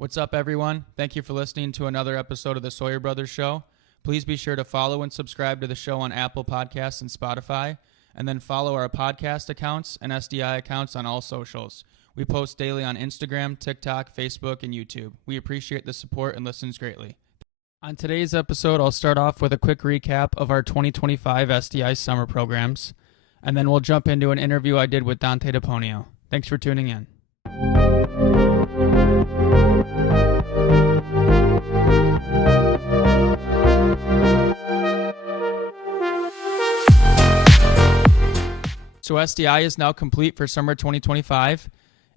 What's up, everyone? Thank you for listening to another episode of the Sawyer Brothers Show. Please be sure to follow and subscribe to the show on Apple Podcasts and Spotify, and then follow our podcast accounts and SDI accounts on all socials. We post daily on Instagram, TikTok, Facebook, and YouTube. We appreciate the support and listens greatly. On today's episode, I'll start off with a quick recap of our 2025 SDI Summer programs, and then we'll jump into an interview I did with Donte DiPonio. Thanks for tuning in. So SDI is now complete for summer 2025.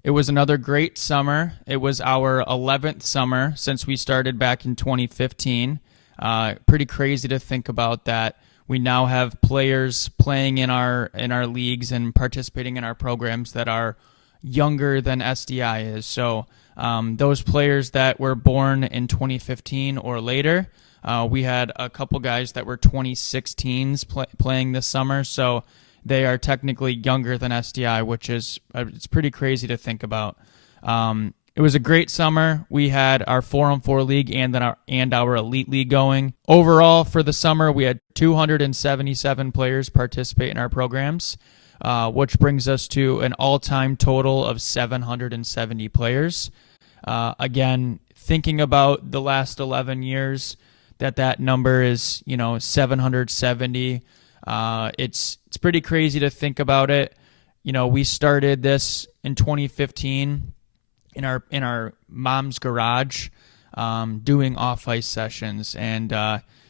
It was another great summer. It was our 11th summer since we started back in 2015. Pretty crazy to think about that. We now have players playing in our leagues and participating in our programs that are younger than SDI is. So those players that were born in 2015 or later, we had a couple guys that were 2016s playing this summer. So they are technically younger than SDI, which is it's pretty crazy to think about. It was a great summer. We had our 4-on-4 league and our elite league going. Overall, for the summer, we had 277 players participate in our programs, which brings us to an all-time total of 770 players. Again, thinking about the last 11 years, that number is 770. It's pretty crazy to think about it. We started this in 2015 in our mom's garage, doing off-ice sessions, and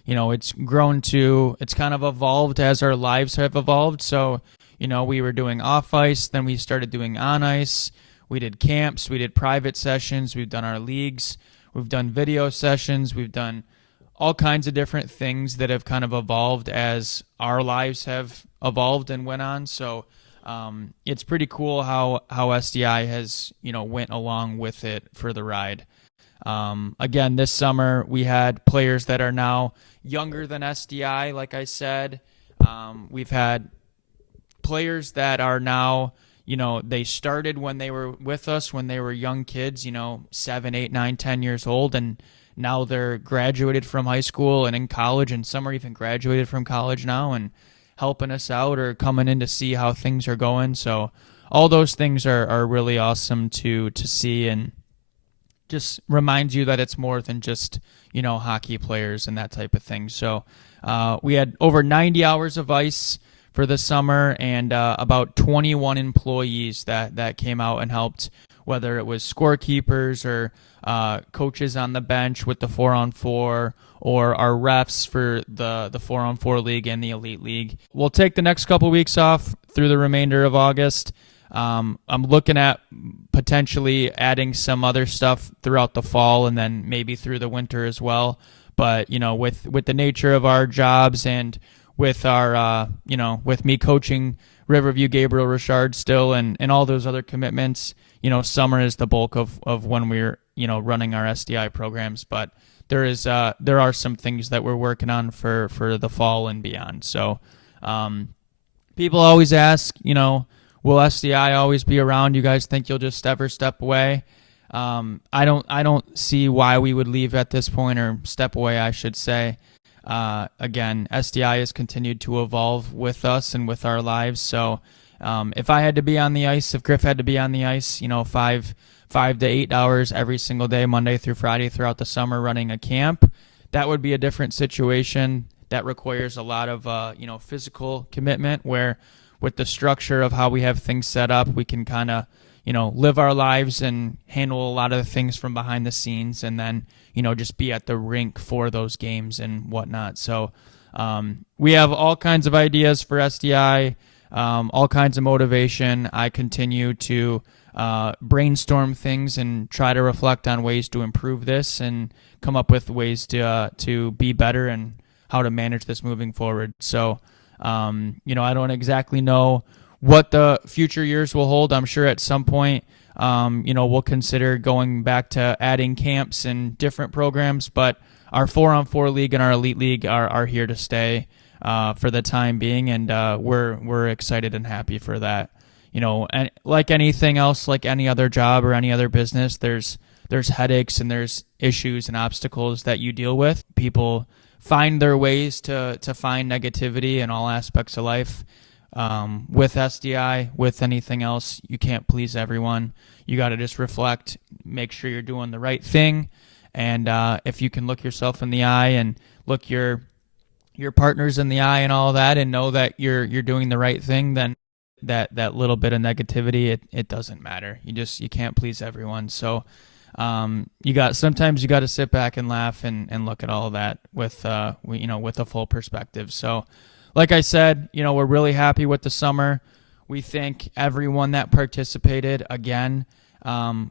it's grown to, it's kind of evolved as our lives have evolved. So we were doing off-ice, then we started doing on-ice. We did camps, we did private sessions, we've done our leagues, we've done video sessions, we've done all kinds of different things that have kind of evolved as our lives have evolved and went on. So it's pretty cool how SDI has, went along with it for the ride. Again, this summer we had players that are now younger than SDI, like I said. We've had players that are now, they started when they were with us, when they were young kids, 7, 8, 9, 10 years old, and now they're graduated from high school and in college, and some are even graduated from college now and helping us out or coming in to see how things are going. So all those things are really awesome to see, and just reminds you that it's more than just, hockey players and that type of thing. So we had over 90 hours of ice for the summer, and about 21 employees that came out and helped, whether it was scorekeepers or coaches on the bench with the 4-on-4, or our refs for the 4-on-4 league and the elite league. We'll take the next couple weeks off through the remainder of August. I'm looking at potentially adding some other stuff throughout the fall and then maybe through the winter as well. But, with the nature of our jobs and with our, with me coaching Riverview Gabriel Richard still and all those other commitments, summer is the bulk of when we're, running our SDI programs. But there are some things that we're working on for the fall and beyond. So people always ask, will SDI always be around? You guys think you'll just ever step away? I don't see why we would leave at this point, or step away, I should say. Again, SDI has continued to evolve with us and with our lives. So if I had to be on the ice, if Griff had to be on the ice, 5 to 8 hours every single day, Monday through Friday throughout the summer running a camp, that would be a different situation. That requires a lot of, physical commitment, where with the structure of how we have things set up, we can kind of, live our lives and handle a lot of the things from behind the scenes, and then, just be at the rink for those games and whatnot. So we have all kinds of ideas for SDI, all kinds of motivation. I continue to brainstorm things and try to reflect on ways to improve this and come up with ways to be better and how to manage this moving forward. So, I don't exactly know what the future years will hold. I'm sure at some point, we'll consider going back to adding camps and different programs, but our 4-on-4 league and our elite league are here to stay for the time being, and we're excited and happy for that. And like anything else, like any other job or any other business, there's there's headaches and there's issues and obstacles that you deal with. People find their ways to find negativity in all aspects of life. With SDI, with anything else, you can't please everyone. You got to just reflect, make sure you're doing the right thing. And if you can look yourself in the eye and look your partners in the eye and all that, and know that you're doing the right thing, then that little bit of negativity, it doesn't matter. You can't please everyone. So sometimes you got to sit back and laugh and look at all that with with a full perspective. So like I said, we're really happy with the summer. We thank everyone that participated. Again,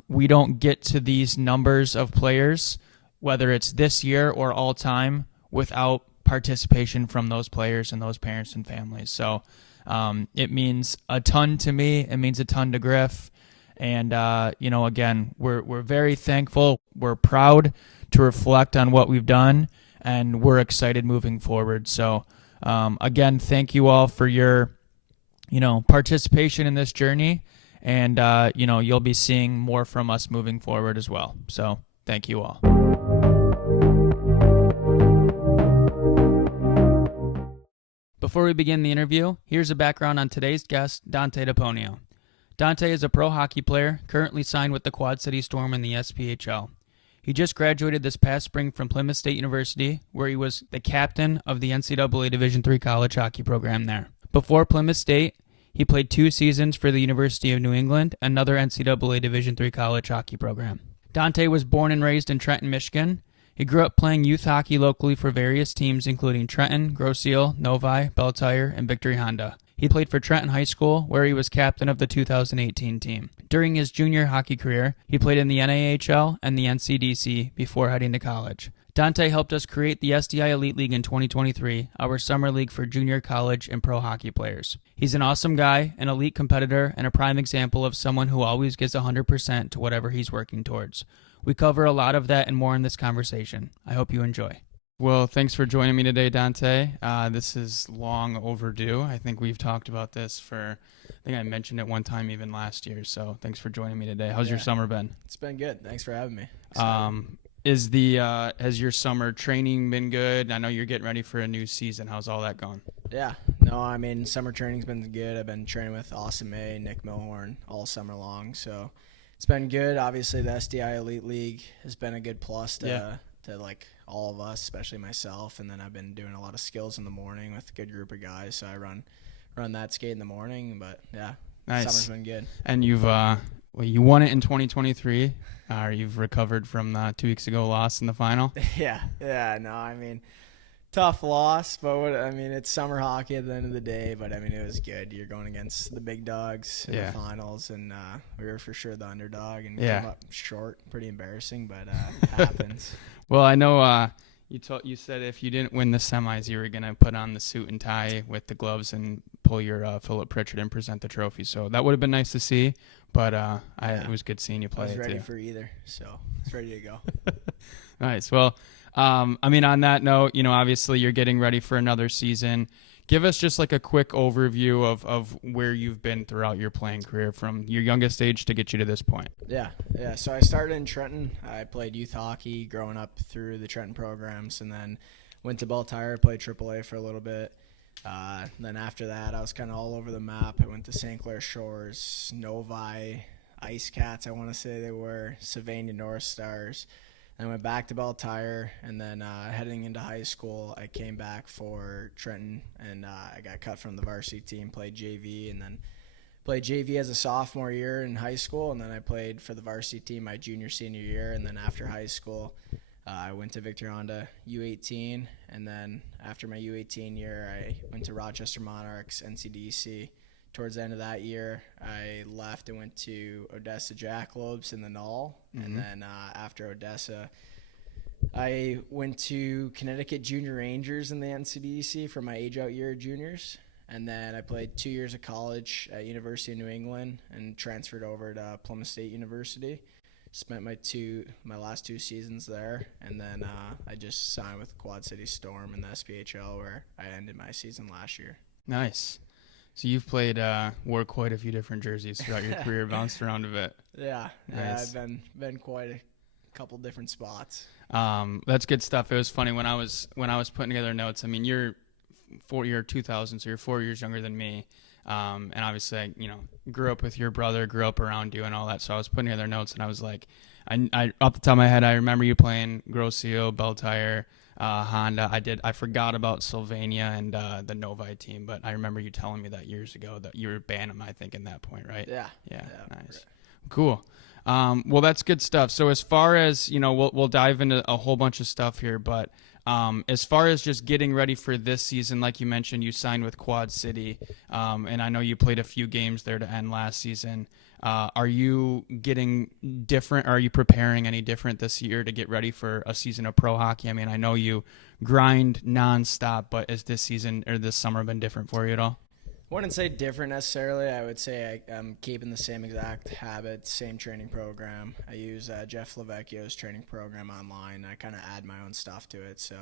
we don't get to these numbers of players, whether it's this year or all time, without participation from those players and those parents and families. So it means a ton to me. It means a ton to Griff. And, again, we're very thankful. We're proud to reflect on what we've done, and we're excited moving forward. So, again, thank you all for your, participation in this journey. And, you'll be seeing more from us moving forward as well. So thank you all. Before we begin the interview, here's a background on today's guest, Donte DiPonio. Donte is a pro hockey player, currently signed with the Quad City Storm in the SPHL. He just graduated this past spring from Plymouth State University, where he was the captain of the NCAA Division III college hockey program there. Before Plymouth State, he played 2 seasons for the University of New England, another NCAA Division III college hockey program. Donte was born and raised in Trenton, Michigan. He grew up playing youth hockey locally for various teams, including Trenton, Grosse Ile, Novi, Belle Tire, and Victory Honda. He played for Trenton High School, where he was captain of the 2018 team. During his junior hockey career, he played in the NAHL and the NCDC before heading to college. Donte helped us create the SDI Elite League in 2023, our summer league for junior, college, and pro hockey players. He's an awesome guy, an elite competitor, and a prime example of someone who always gives 100% to whatever he's working towards. We cover a lot of that and more in this conversation. I hope you enjoy. Well, thanks for joining me today, Donte. This is long overdue. I think we've talked about this I think I mentioned it one time even last year. So thanks for joining me today. How's your summer been? It's been good. Thanks for having me. Has your summer training been good? I know you're getting ready for a new season. How's all that going? Yeah. No, summer training's been good. I've been training with Austin May, Nick Milhorn all summer long. So it's been good. Obviously, the SDI Elite League has been a good plus to like all of us, especially myself. And then I've been doing a lot of skills in the morning with a good group of guys. So I run that skate in the morning. But yeah, nice. Summer's been good. And you've you won it in 2023. You've recovered from the 2 weeks ago loss in the final. Yeah. No, tough loss, but it's summer hockey at the end of the day. But it was good. You're going against the big dogs in the finals, and we were for sure the underdog, and came up short. Pretty embarrassing, but it happens. Well, I know you said if you didn't win the semis, you were gonna put on the suit and tie with the gloves and pull your Philip Pritchard and present the trophy. So that would have been nice to see. But it was good seeing you play. I was ready too. For either, so it's ready to go. Nice. Well, on that note, obviously you're getting ready for another season. Give us just like a quick overview of where you've been throughout your playing career from your youngest age to get you to this point. Yeah. So I started in Trenton. I played youth hockey growing up through the Trenton programs, and then went to Belle Tire, played AAA for a little bit. Then after that, I was kind of all over the map. I went to St. Clair Shores, Novi, Ice Cats, I want to say they were, Sylvania North Stars. Then I went back to Belle Tire, and then heading into high school, I came back for Trenton, and I got cut from the varsity team, played JV, and then played JV as a sophomore year in high school, and then I played for the varsity team my junior, senior year, and then after high school, I went to Victory Honda U18, and then after my U18 year, I went to Rochester Monarchs NCDC. Towards the end of that year, I left and went to Odessa Jackalopes in the Null, and then after Odessa, I went to Connecticut Junior Rangers in the NCDC for my age-out year of juniors, and then I played 2 years of college at University of New England and transferred over to Plymouth State University. Spent my last 2 seasons there, and then I just signed with Quad City Storm in the SPHL, where I ended my season last year. Nice. So you've played, wore quite a few different jerseys throughout your career, bounced around a bit. Yeah, nice. I've been quite couple different spots. That's good stuff. It was funny when I was putting together notes. I mean, you're 2000, so you're 4 years younger than me. And obviously, I, grew up with your brother, grew up around you and all that. So I was putting together notes, and I was like, I off the top of my head, I remember you playing Grosio, Bell Tire, Honda. I forgot about Sylvania and the Novi team, but I remember you telling me that years ago that you were Bantam, I think, in that point, right? Yeah. Yeah. Nice. Cool. Well, that's good stuff. So as far as, we'll dive into a whole bunch of stuff here, but as far as just getting ready for this season, like you mentioned, you signed with Quad City, and I know you played a few games there to end last season. Are you getting different? Are you preparing any different this year to get ready for a season of pro hockey? I mean, I know you grind nonstop, but has this season or this summer been different for you at all? I wouldn't say different necessarily. I would say I'm keeping the same exact habits, same training program. I use Jeff Lavecchio's training program online. I kind of add my own stuff to it. So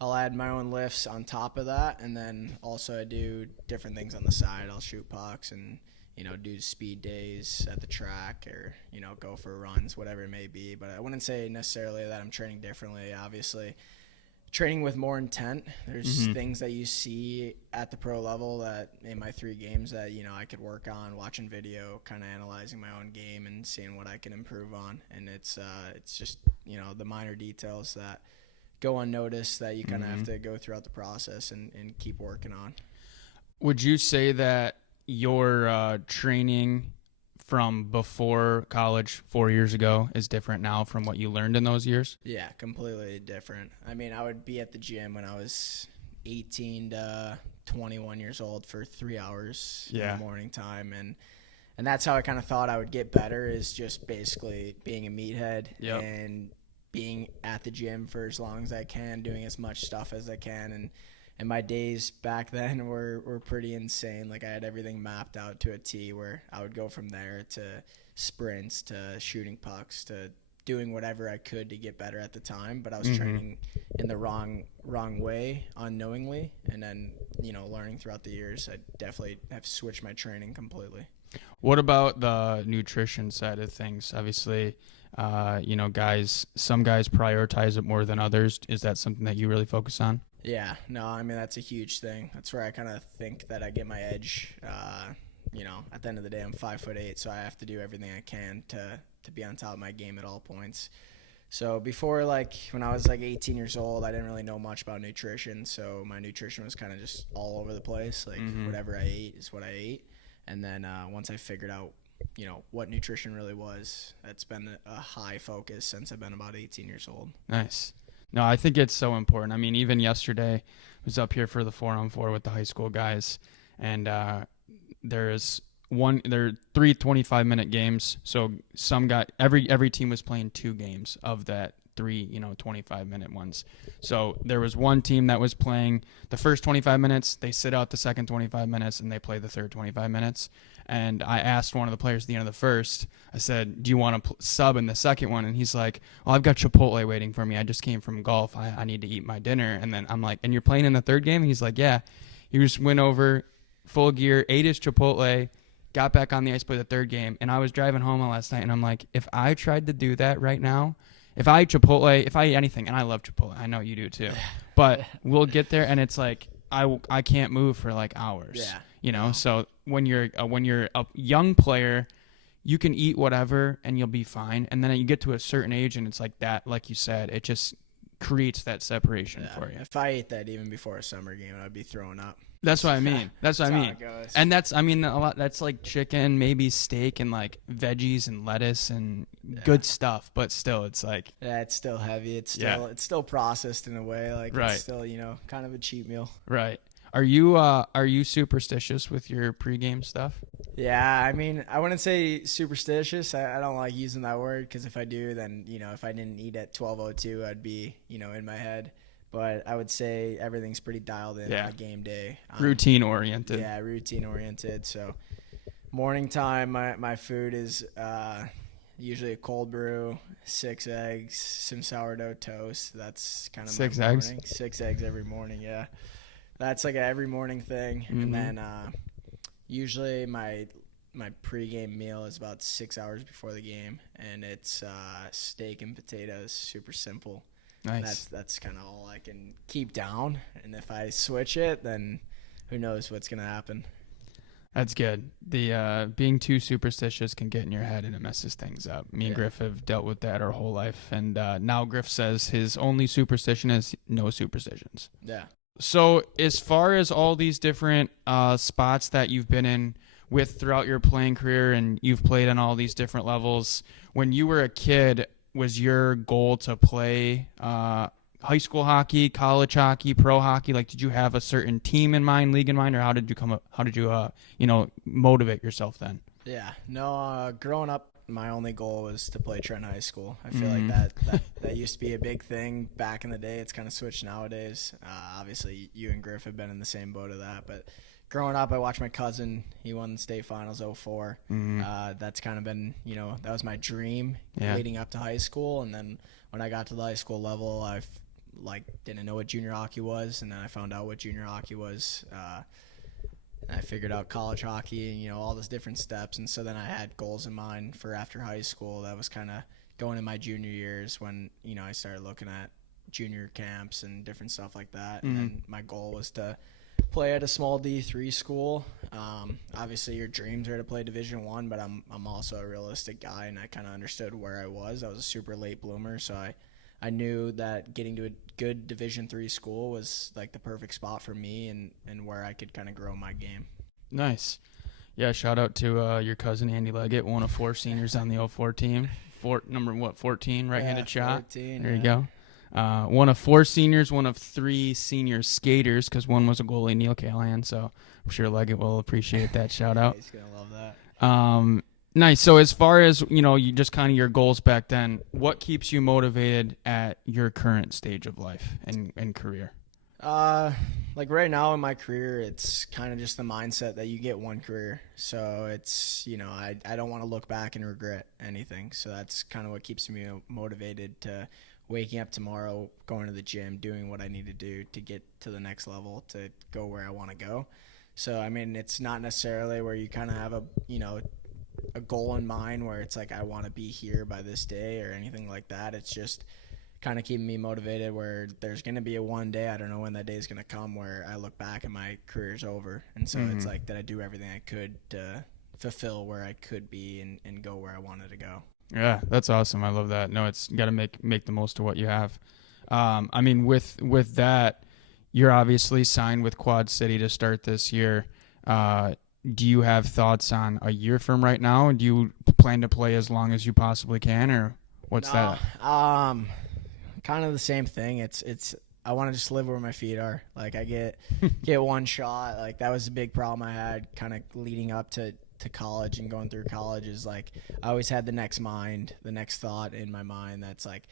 I'll add my own lifts on top of that, and then also I do different things on the side. I'll shoot pucks and do speed days at the track, or go for runs, whatever it may be. But I wouldn't say necessarily that I'm training differently. Obviously, training with more intent. There's things that you see at the pro level that in my 3 games that I could work on, watching video, kind of analyzing my own game and seeing what I can improve on. And it's just the minor details that go unnoticed that you kind of have to go throughout the process and keep working on. Would you say that your training from before college 4 years ago is different now from what you learned in those years? Yeah, completely different. I mean, I would be at the gym when I was 18 to 21 years old for 3 hours in the morning time, and that's how I kind of thought I would get better, is just basically being a meathead and being at the gym for as long as I can, doing as much stuff as I can, and my days back then were pretty insane. Like, I had everything mapped out to a T, where I would go from there to sprints, to shooting pucks, to doing whatever I could to get better at the time. But I was training in the wrong way, unknowingly. And then, learning throughout the years, I definitely have switched my training completely. What about the nutrition side of things? Obviously, some guys prioritize it more than others. Is that something that you really focus on? Yeah, no, I mean, that's a huge thing. That's where I kind of think that I get my edge. At the end of the day, I'm 5'8", so I have to do everything I can to be on top of my game at all points. So before, when I was 18 years old, I didn't really know much about nutrition. So my nutrition was kind of just all over the place. Whatever I ate is what I ate. And then once I figured out, what nutrition really was, that's been a high focus since I've been about 18 years old. Nice. No, I think it's so important. I mean, even yesterday, I was up here for the 4-on-4 with the high school guys, and there are 3 25-minute games. So every team was playing 2 games of that 3, 25-minute ones. So there was one team that was playing the first 25 minutes, they sit out the second 25 minutes, and they play the third 25 minutes. And I asked one of the players at the end of the first, I said, do you want to sub in the second one? And he's like, well, I've got Chipotle waiting for me. I just came from golf. I need to eat my dinner. And then I'm like, and you're playing in the third game? And he's like, yeah. He just went over full gear, ate his Chipotle, got back on the ice, played the third game. And I was driving home last night, and I'm like, if I tried to do that right now, if I eat Chipotle, if I eat anything, and I love Chipotle, I know you do too, but we'll get there, and it's like I can't move for hours. Yeah. So when you're a young player, you can eat whatever and you'll be fine. And then you get to a certain age, and it's like that, like you said, it just creates that separation for you. If I ate that even before a summer game, I'd be throwing up. That's what I mean. That's what I mean. How it goes. And a lot. That's like chicken, maybe steak, and veggies and lettuce and good stuff. But still, it's like it's still heavy. It's still processed in a way. Right. It's still kind of a cheat meal. Right. Are you superstitious with your pregame stuff? Yeah, I mean, I wouldn't say superstitious. I don't like using that word, because if I do, then if I didn't eat at 12:02, I'd be in my head. But I would say everything's pretty dialed in on a game day. Routine oriented. Yeah, routine oriented. So morning time, my food is usually a cold brew, 6 eggs, some sourdough toast. That's kind of 6 my eggs? morning. 6 eggs every morning, yeah. That's like an every morning thing. And then usually my my pregame meal is about 6 hours before the game, and it's steak and potatoes, super simple. Nice. That's kind of all I can keep down, and if I switch it, then who knows what's gonna happen. That's good. The being too superstitious can get in your head and it messes things up. Me and Griff have dealt with that our whole life, and now Griff says his only superstition is no superstitions. Yeah. So as far as all these different spots that you've been in with throughout your playing career, and you've played on all these different levels, when you were a kid, was your goal to play high school hockey, college hockey, pro hockey? Like, did you have a certain team in mind, league in mind, or how did you motivate yourself then? Yeah. No, growing up, my only goal was to play Trent High School. I feel like that used to be a big thing back in the day. It's kind of switched nowadays. Obviously, you and Griff have been in the same boat of that. But growing up, I watched my cousin. He won the state finals 04. That's kind of been, that was my dream leading up to high school. And then when I got to the high school level, I didn't know what junior hockey was. And then I found out what junior hockey was. I figured out college hockey and, all those different steps. And so then I had goals in mind for after high school. That was kind of going in my junior years when, I started looking at junior camps and different stuff like that. And then my goal was to play at a small D3 school. Obviously, your dreams are to play Division I, but I'm also a realistic guy, and I kind of understood where I was. I was a super late bloomer, so I knew that getting to a good Division III school was like the perfect spot for me and where I could kind of grow my game. Nice. Yeah, shout out to your cousin Andy Leggett, one of 4 seniors on the 04 team. Number 14, right-handed shot. 14, there you go. One of 4 seniors, one of 3 senior skaters, because one was a goalie, Neil Callahan, so I'm sure Leggett will appreciate that shout out. He's going to love that. Nice. So as far as, you just kind of your goals back then, what keeps you motivated at your current stage of life and career? Like right now in my career, it's kind of just the mindset that you get one career. So it's, I don't want to look back and regret anything. So that's kind of what keeps me motivated to waking up tomorrow, going to the gym, doing what I need to do to get to the next level, to go where I want to go. So, I mean, it's not necessarily where you kind of have a goal in mind where it's like I want to be here by this day or anything like that. It's just kind of keeping me motivated where there's going to be a one day, I don't know when that day is going to come, where I look back and my career's over. And so it's like that I do everything I could to fulfill where I could be and go where I wanted to go. Yeah, that's awesome. I love that. No, it's got to make the most of what you have. I mean, with that, you're obviously signed with Quad City to start this year. Do you have thoughts on a year from right now? Do you plan to play as long as you possibly can, or what's that? Kind of the same thing. It's I want to just live where my feet are. Like I get one shot. Like that was a big problem I had kind of leading up to college and going through college, is like I always had the next thought in my mind that's like,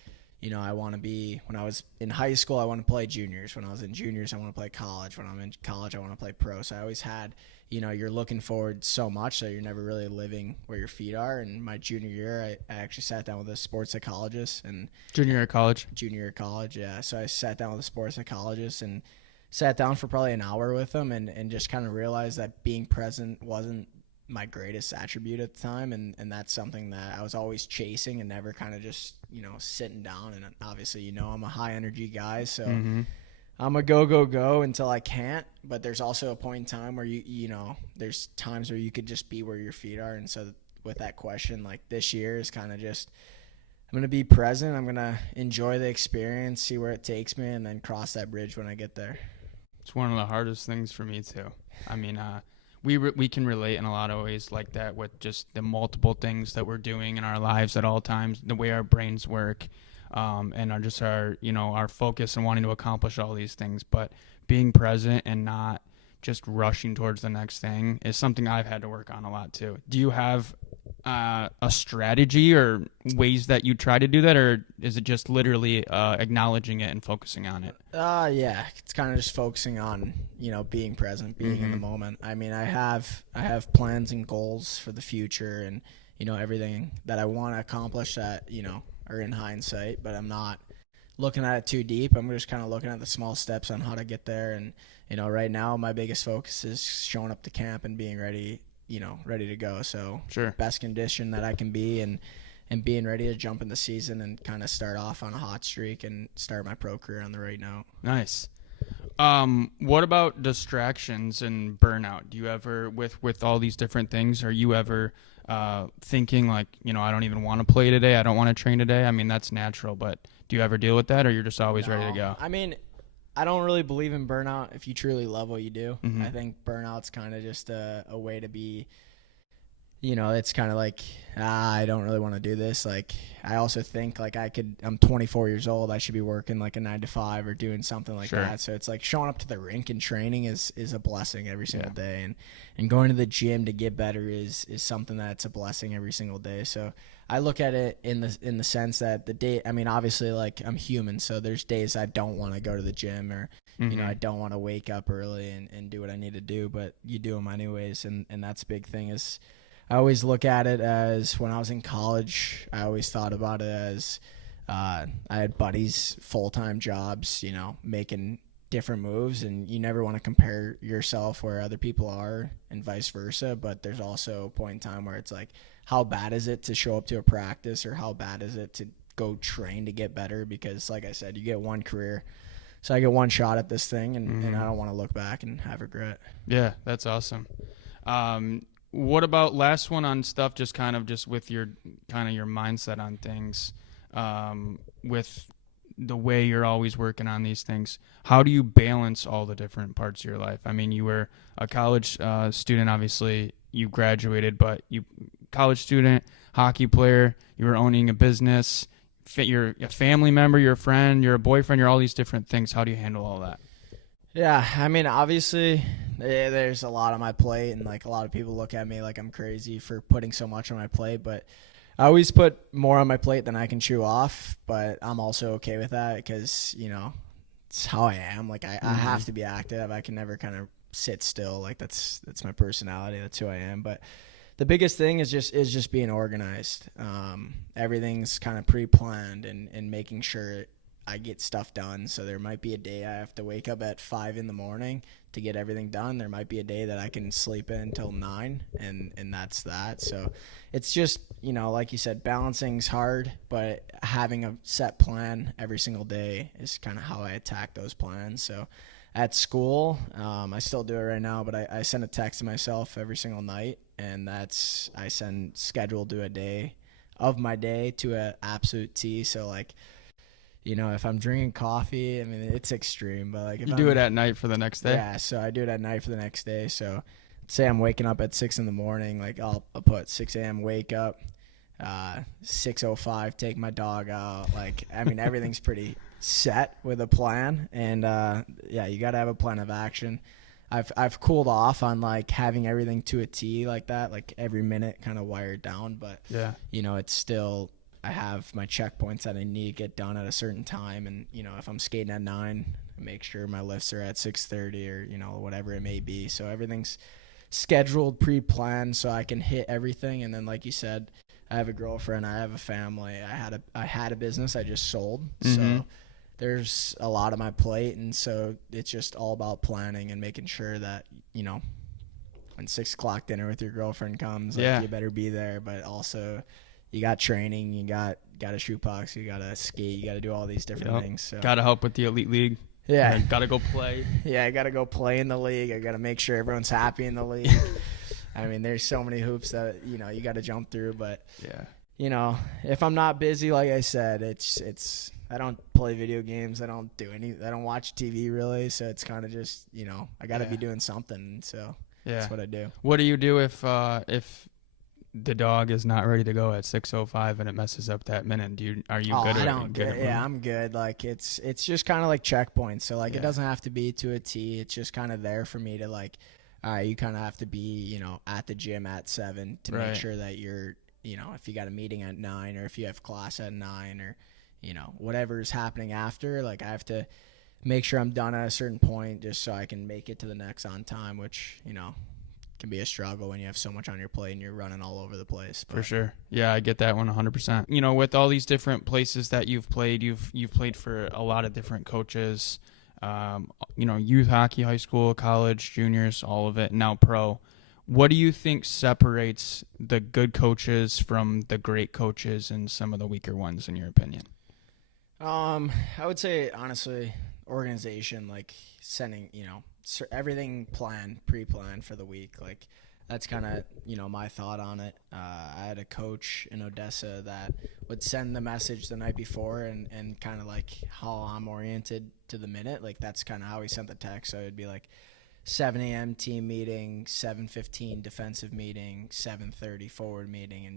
I want to be, when I was in high school, I want to play juniors. When I was in juniors, I want to play college. When I'm in college, I want to play pro. So I always had, you're looking forward so much that you're never really living where your feet are. And my junior year, I actually sat down with a sports psychologist. And Junior year of college? Junior year of college, yeah. So I sat down with a sports psychologist and sat down for probably an hour with him and just kind of realized that being present wasn't my greatest attribute at the time, and that's something that I was always chasing and never kind of just sitting down. And obviously I'm a high energy guy, so I'm a go until I can't. But there's also a point in time where you there's times where you could just be where your feet are. And so with that question, like this year is kind of just, I'm gonna be present, I'm gonna enjoy the experience, see where it takes me, and then cross that bridge when I get there. It's one of the hardest things for me too. I mean, we can relate in a lot of ways like that, with just the multiple things that we're doing in our lives at all times, the way our brains work, and our focus and wanting to accomplish all these things. But being present and not just rushing towards the next thing is something I've had to work on a lot too. Do you have a strategy or ways that you try to do that, or is it just literally acknowledging it and focusing on it? Yeah, it's kind of just focusing on being present, being in the moment. I mean, I have plans and goals for the future, and everything that I want to accomplish that are in hindsight, but I'm not looking at it too deep. I'm just kind of looking at the small steps on how to get there. And right now my biggest focus is showing up to camp and being ready ready to go. So Sure. best condition that I can be, and being ready to jump in the season and kind of start off on a hot streak and start my pro career on the right note. Nice. What about distractions and burnout? Do you ever, with all these different things, are you ever thinking like, I don't even want to play today, I don't want to train today? I mean, that's natural, but do you ever deal with that, or you're just always ready to go? I mean, I don't really believe in burnout if you truly love what you do. Mm-hmm. I think burnout's kind of just a way to be, it's kind of like, I don't really want to do this. Like, I also think like I'm 24 years old. I should be working like a 9 to 5 or doing something like Sure. that. So it's like showing up to the rink and training is a blessing every single day. And going to the gym to get better is something that's a blessing every single day. So I look at it in the sense that the day, I mean, obviously like I'm human. So there's days I don't want to go to the gym, or, Mm-hmm. I don't want to wake up early and do what I need to do, but you do them anyways. And that's a big thing. Is I always look at it as, when I was in college, I always thought about it as I had buddies, full-time jobs, making different moves, and you never want to compare yourself where other people are and vice versa. But there's also a point in time where it's like, how bad is it to show up to a practice, or how bad is it to go train to get better? Because like I said, you get one career. So I get one shot at this thing, and I don't want to look back and have regret. Yeah, that's awesome. What about last one on stuff, just with your mindset on things, with the way you're always working on these things? How do you balance all the different parts of your life? I mean, you were a college student, obviously you graduated, but college student, hockey player, you were owning a business, you're a family member, you're a friend, you're a boyfriend, you're all these different things. How do you handle all that? Yeah, I mean, obviously, there's a lot on my plate, and like a lot of people look at me like I'm crazy for putting so much on my plate, but I always put more on my plate than I can chew off. But I'm also okay with that, because it's how I am. Like I have to be active. I can never kind of sit still. Like that's my personality. That's who I am. But the biggest thing is just being organized. Everything's kind of pre-planned, and making sure I get stuff done. So there might be a day I have to wake up at 5 a.m. to get everything done. There might be a day that I can sleep in until 9, and that's that. So it's just, like you said, balancing's hard, but having a set plan every single day is kind of how I attack those plans. So at school, I still do it right now, but I send a text to myself every single night, and I send schedule to a day of my day to an absolute T. So like, if I'm drinking coffee, I mean, it's extreme, but like if You do it at night for the next day? Yeah, so I do it at night for the next day. So say I'm waking up at 6 a.m, like I'll put 6 a.m. wake up, 6:05 take my dog out. Like, I mean, everything's pretty set with a plan, and you got to have a plan of action. I've cooled off on like having everything to a T like that, like every minute kind of wired down, but yeah, it's still, I have my checkpoints that I need to get done at a certain time. And, if I'm skating at 9, I make sure my lifts are at 6:30 or, whatever it may be. So everything's scheduled, pre-planned, so I can hit everything. And then, like you said, I have a girlfriend, I have a family, I had a business I just sold. Mm-hmm. So there's a lot on my plate. And so it's just all about planning and making sure that, when 6 o'clock dinner with your girlfriend comes, like, you better be there. But also, you got training, you got to shoot pucks, you got to skate, you got to do all these different things. So got to help with the elite league. Yeah. Got to go play. Yeah, I got to go play in the league. I got to make sure everyone's happy in the league. I mean, there's so many hoops that, you got to jump through. But, if I'm not busy, like I said, it's I don't play video games. I don't watch TV really. So it's kind of just, I got to be doing something. So that's what I do. What do you do if the dog is not ready to go at 6:05 and it messes up that minute? Are you good? I'm good. Like it's just kind of like checkpoints. So like it doesn't have to be to a T. It's just kind of there for me to like, all right, you kind of have to be, at the gym at 7 to make sure that you're, if you got a meeting at 9 or if you have class at 9 or, whatever's happening after, like I have to make sure I'm done at a certain point just so I can make it to the next on time, which, can be a struggle when you have so much on your plate and you're running all over the place. But. For sure. Yeah, I get that 100%. With all these different places that you've played, you've played for a lot of different coaches, youth hockey, high school, college, juniors, all of it, now pro. What do you think separates the good coaches from the great coaches and some of the weaker ones, in your opinion? I would say honestly, organization, like sending, everything pre-planned for the week. Like that's kind of, my thought on it. I had a coach in Odessa that would send the message the night before and kind of like how I'm oriented to the minute. Like that's kind of how he sent the text. So it'd be like 7 a.m. team meeting, 7:15 defensive meeting, 7:30 forward meeting, and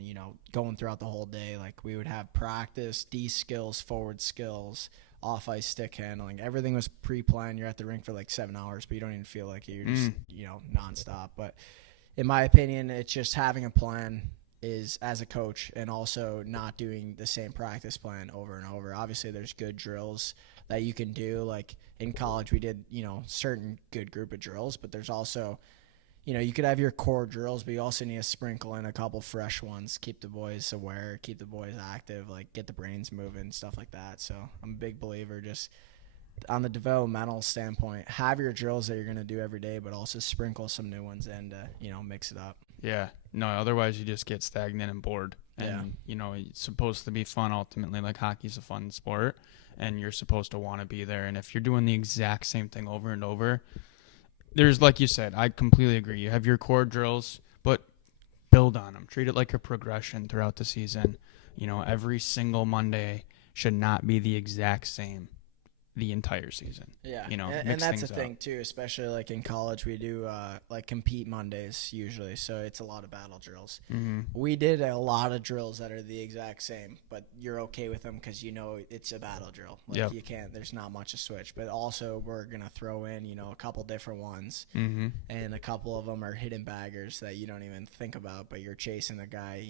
going throughout the whole day. Like we would have practice, D skills, forward skills, off ice stick handling. Everything was pre-planned. You're at the rink for like 7 hours, but you don't even feel like it. You're just nonstop. But in my opinion, it's just having a plan is as a coach, and also not doing the same practice plan over and over. Obviously, there's good drills that you can do. Like in college, we did, certain good group of drills, but there's also, you could have your core drills, but you also need to sprinkle in a couple fresh ones, keep the boys aware, keep the boys active, like get the brains moving, stuff like that. So I'm a big believer just on the developmental standpoint, have your drills that you're going to do every day, but also sprinkle some new ones in to, mix it up. Yeah. No, otherwise you just get stagnant and bored. And, it's supposed to be fun ultimately. Like hockey's a fun sport, and you're supposed to want to be there. And if you're doing the exact same thing over and over, there's, like you said, I completely agree. You have your core drills, but build on them. Treat it like a progression throughout the season. Every single Monday should not be the exact same the entire season. Yeah. And that's the thing too, especially like in college, we do like compete Mondays usually. So it's a lot of battle drills. Mm-hmm. We did a lot of drills that are the exact same, but you're okay with them because it's a battle drill. Like you can't, there's not much to switch, but also we're going to throw in, a couple different ones. Mm-hmm. And a couple of them are hidden baggers that you don't even think about, but you're chasing the guy,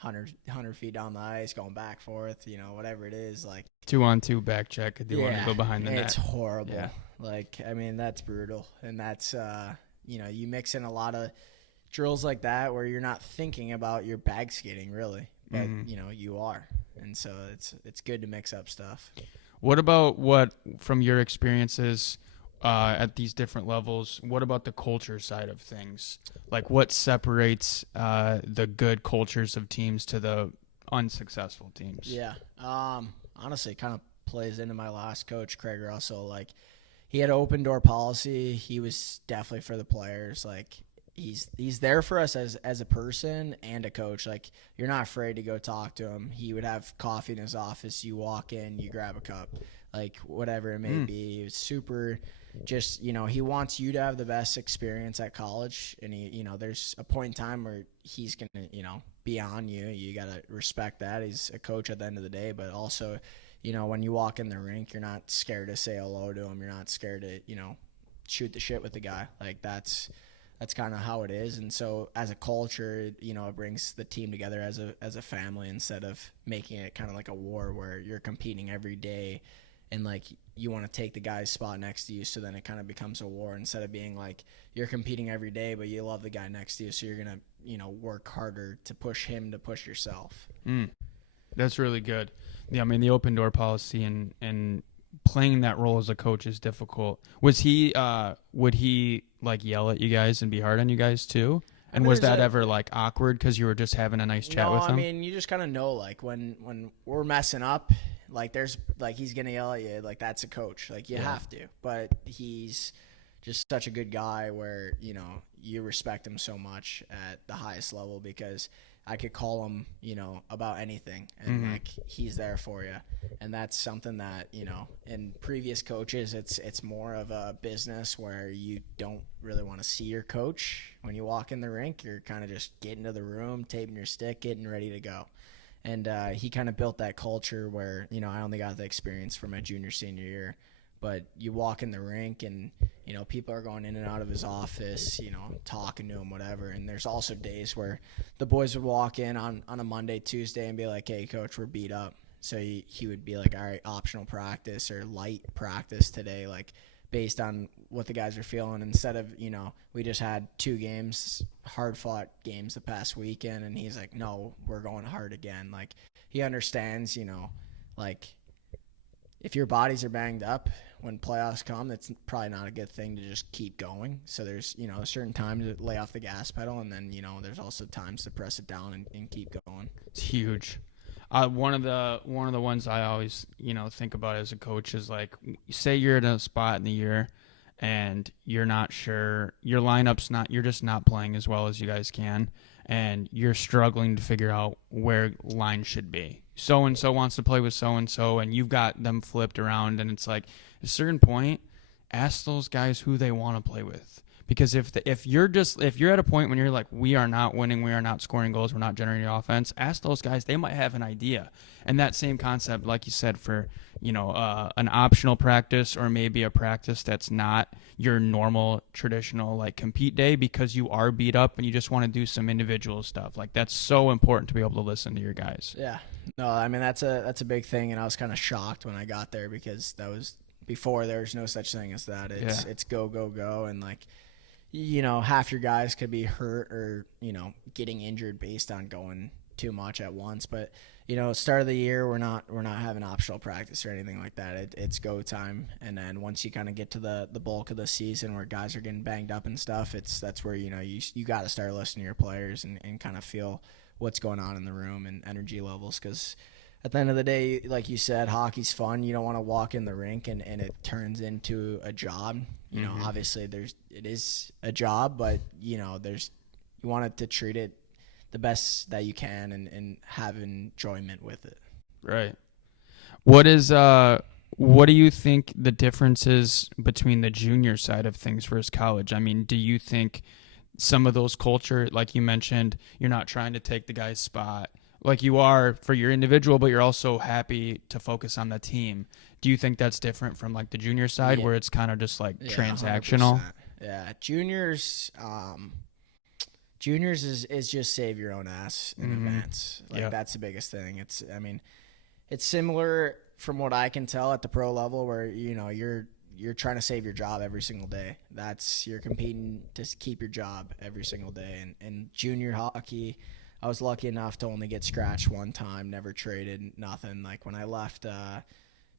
100 feet down the ice, going back, forth, whatever it is. Like 2-on-2 back check if you want to go behind the net. It's horrible. Yeah. Like, I mean, that's brutal. And that's, you mix in a lot of drills like that where you're not thinking about your bag skating really, but, you are. And so it's good to mix up stuff. What about from your experiences at these different levels, what about the culture side of things? Like what separates the good cultures of teams to the unsuccessful teams? Yeah. Honestly, it kind of plays into my last coach, Craig Russell. Like he had an open door policy. He was definitely for the players. Like he's there for us as a person and a coach. Like you're not afraid to go talk to him. He would have coffee in his office. You walk in, you grab a cup, like whatever it may be. He was super just, he wants you to have the best experience at college. And he, there's a point in time where he's going to, be on you. You got to respect that. He's a coach at the end of the day, but also, when you walk in the rink, you're not scared to say hello to him. You're not scared to, shoot the shit with the guy. Like that's kind of how it is. And so as a culture, it brings the team together as a family instead of making it kind of like a war where you're competing every day and like you want to take the guy's spot next to you. So then it kind of becomes a war instead of being like you're competing every day, but you love the guy next to you. So you're going to, work harder to push him to push yourself. That's really good. Yeah. I mean, the open door policy and playing that role as a coach is difficult. Would he like yell at you guys and be hard on you guys too? And was that ever like awkward because you were just having a nice chat with him? I mean, you just kind of know like when we're messing up, like there's like he's gonna yell at you. Like that's a coach. Like you have to. But he's just such a good guy where you respect him so much at the highest level because I could call him, about anything and like he's there for you. And that's something that, in previous coaches, it's more of a business where you don't really want to see your coach. When you walk in the rink, you're kind of just getting to the room, taping your stick, getting ready to go. And he kind of built that culture where, I only got the experience for my junior, senior year. But you walk in the rink and, people are going in and out of his office, talking to him, whatever. And there's also days where the boys would walk in on a Monday, Tuesday and be like, hey, coach, we're beat up. So he would be like, all right, optional practice or light practice today, like based on what the guys are feeling. Instead of, we just had 2 games, hard-fought games the past weekend. And he's like, no, we're going hard again. Like he understands, like if your bodies are banged up when playoffs come, that's probably not a good thing to just keep going. So there's, a certain time to lay off the gas pedal, and then, there's also times to press it down and keep going. It's huge. One of the ones I always, think about as a coach is like, say you're at a spot in the year and you're not sure, your lineup's you're just not playing as well as you guys can, and you're struggling to figure out where line should be. So-and-so wants to play with so-and-so, and you've got them flipped around, and it's like, at a certain point, ask those guys who they want to play with. Because if you're at a point when you're like, we are not winning, we are not scoring goals, we're not generating offense, ask those guys. They might have an idea. And that same concept, like you said, for an optional practice, or maybe a practice that's not your normal traditional like compete day, because you are beat up and you just want to do some individual stuff. Like, that's so important to be able to listen to your guys. Yeah, no, I mean that's a big thing, and I was kind of shocked when I got there, because that was before there was no such thing as that. It's go go go, and like, half your guys could be hurt or, getting injured based on going too much at once. But, start of the year, we're not having optional practice or anything like that. It's go time. And then once you kind of get to the bulk of the season where guys are getting banged up and stuff, that's where, you got to start listening to your players and kind of feel what's going on in the room and energy levels. Because at the end of the day, like you said, hockey's fun. You don't want to walk in the rink and it turns into a job. Obviously it is a job, but you want it to treat it the best that you can and have enjoyment with it. Right. What do you think the difference is between the junior side of things versus college? I mean, do you think some of those culture, like you mentioned, you're not trying to take the guy's spot like you are for your individual, but you're also happy to focus on the team? Do you think that's different from like the junior side, where it's kind of just like transactional? 100%. Yeah, juniors is just save your own ass in advance. Like, that's the biggest thing. It's similar from what I can tell at the pro level, where you're trying to save your job every single day. You're competing to keep your job every single day. And junior hockey, I was lucky enough to only get scratched one time, never traded, nothing. Like, when I left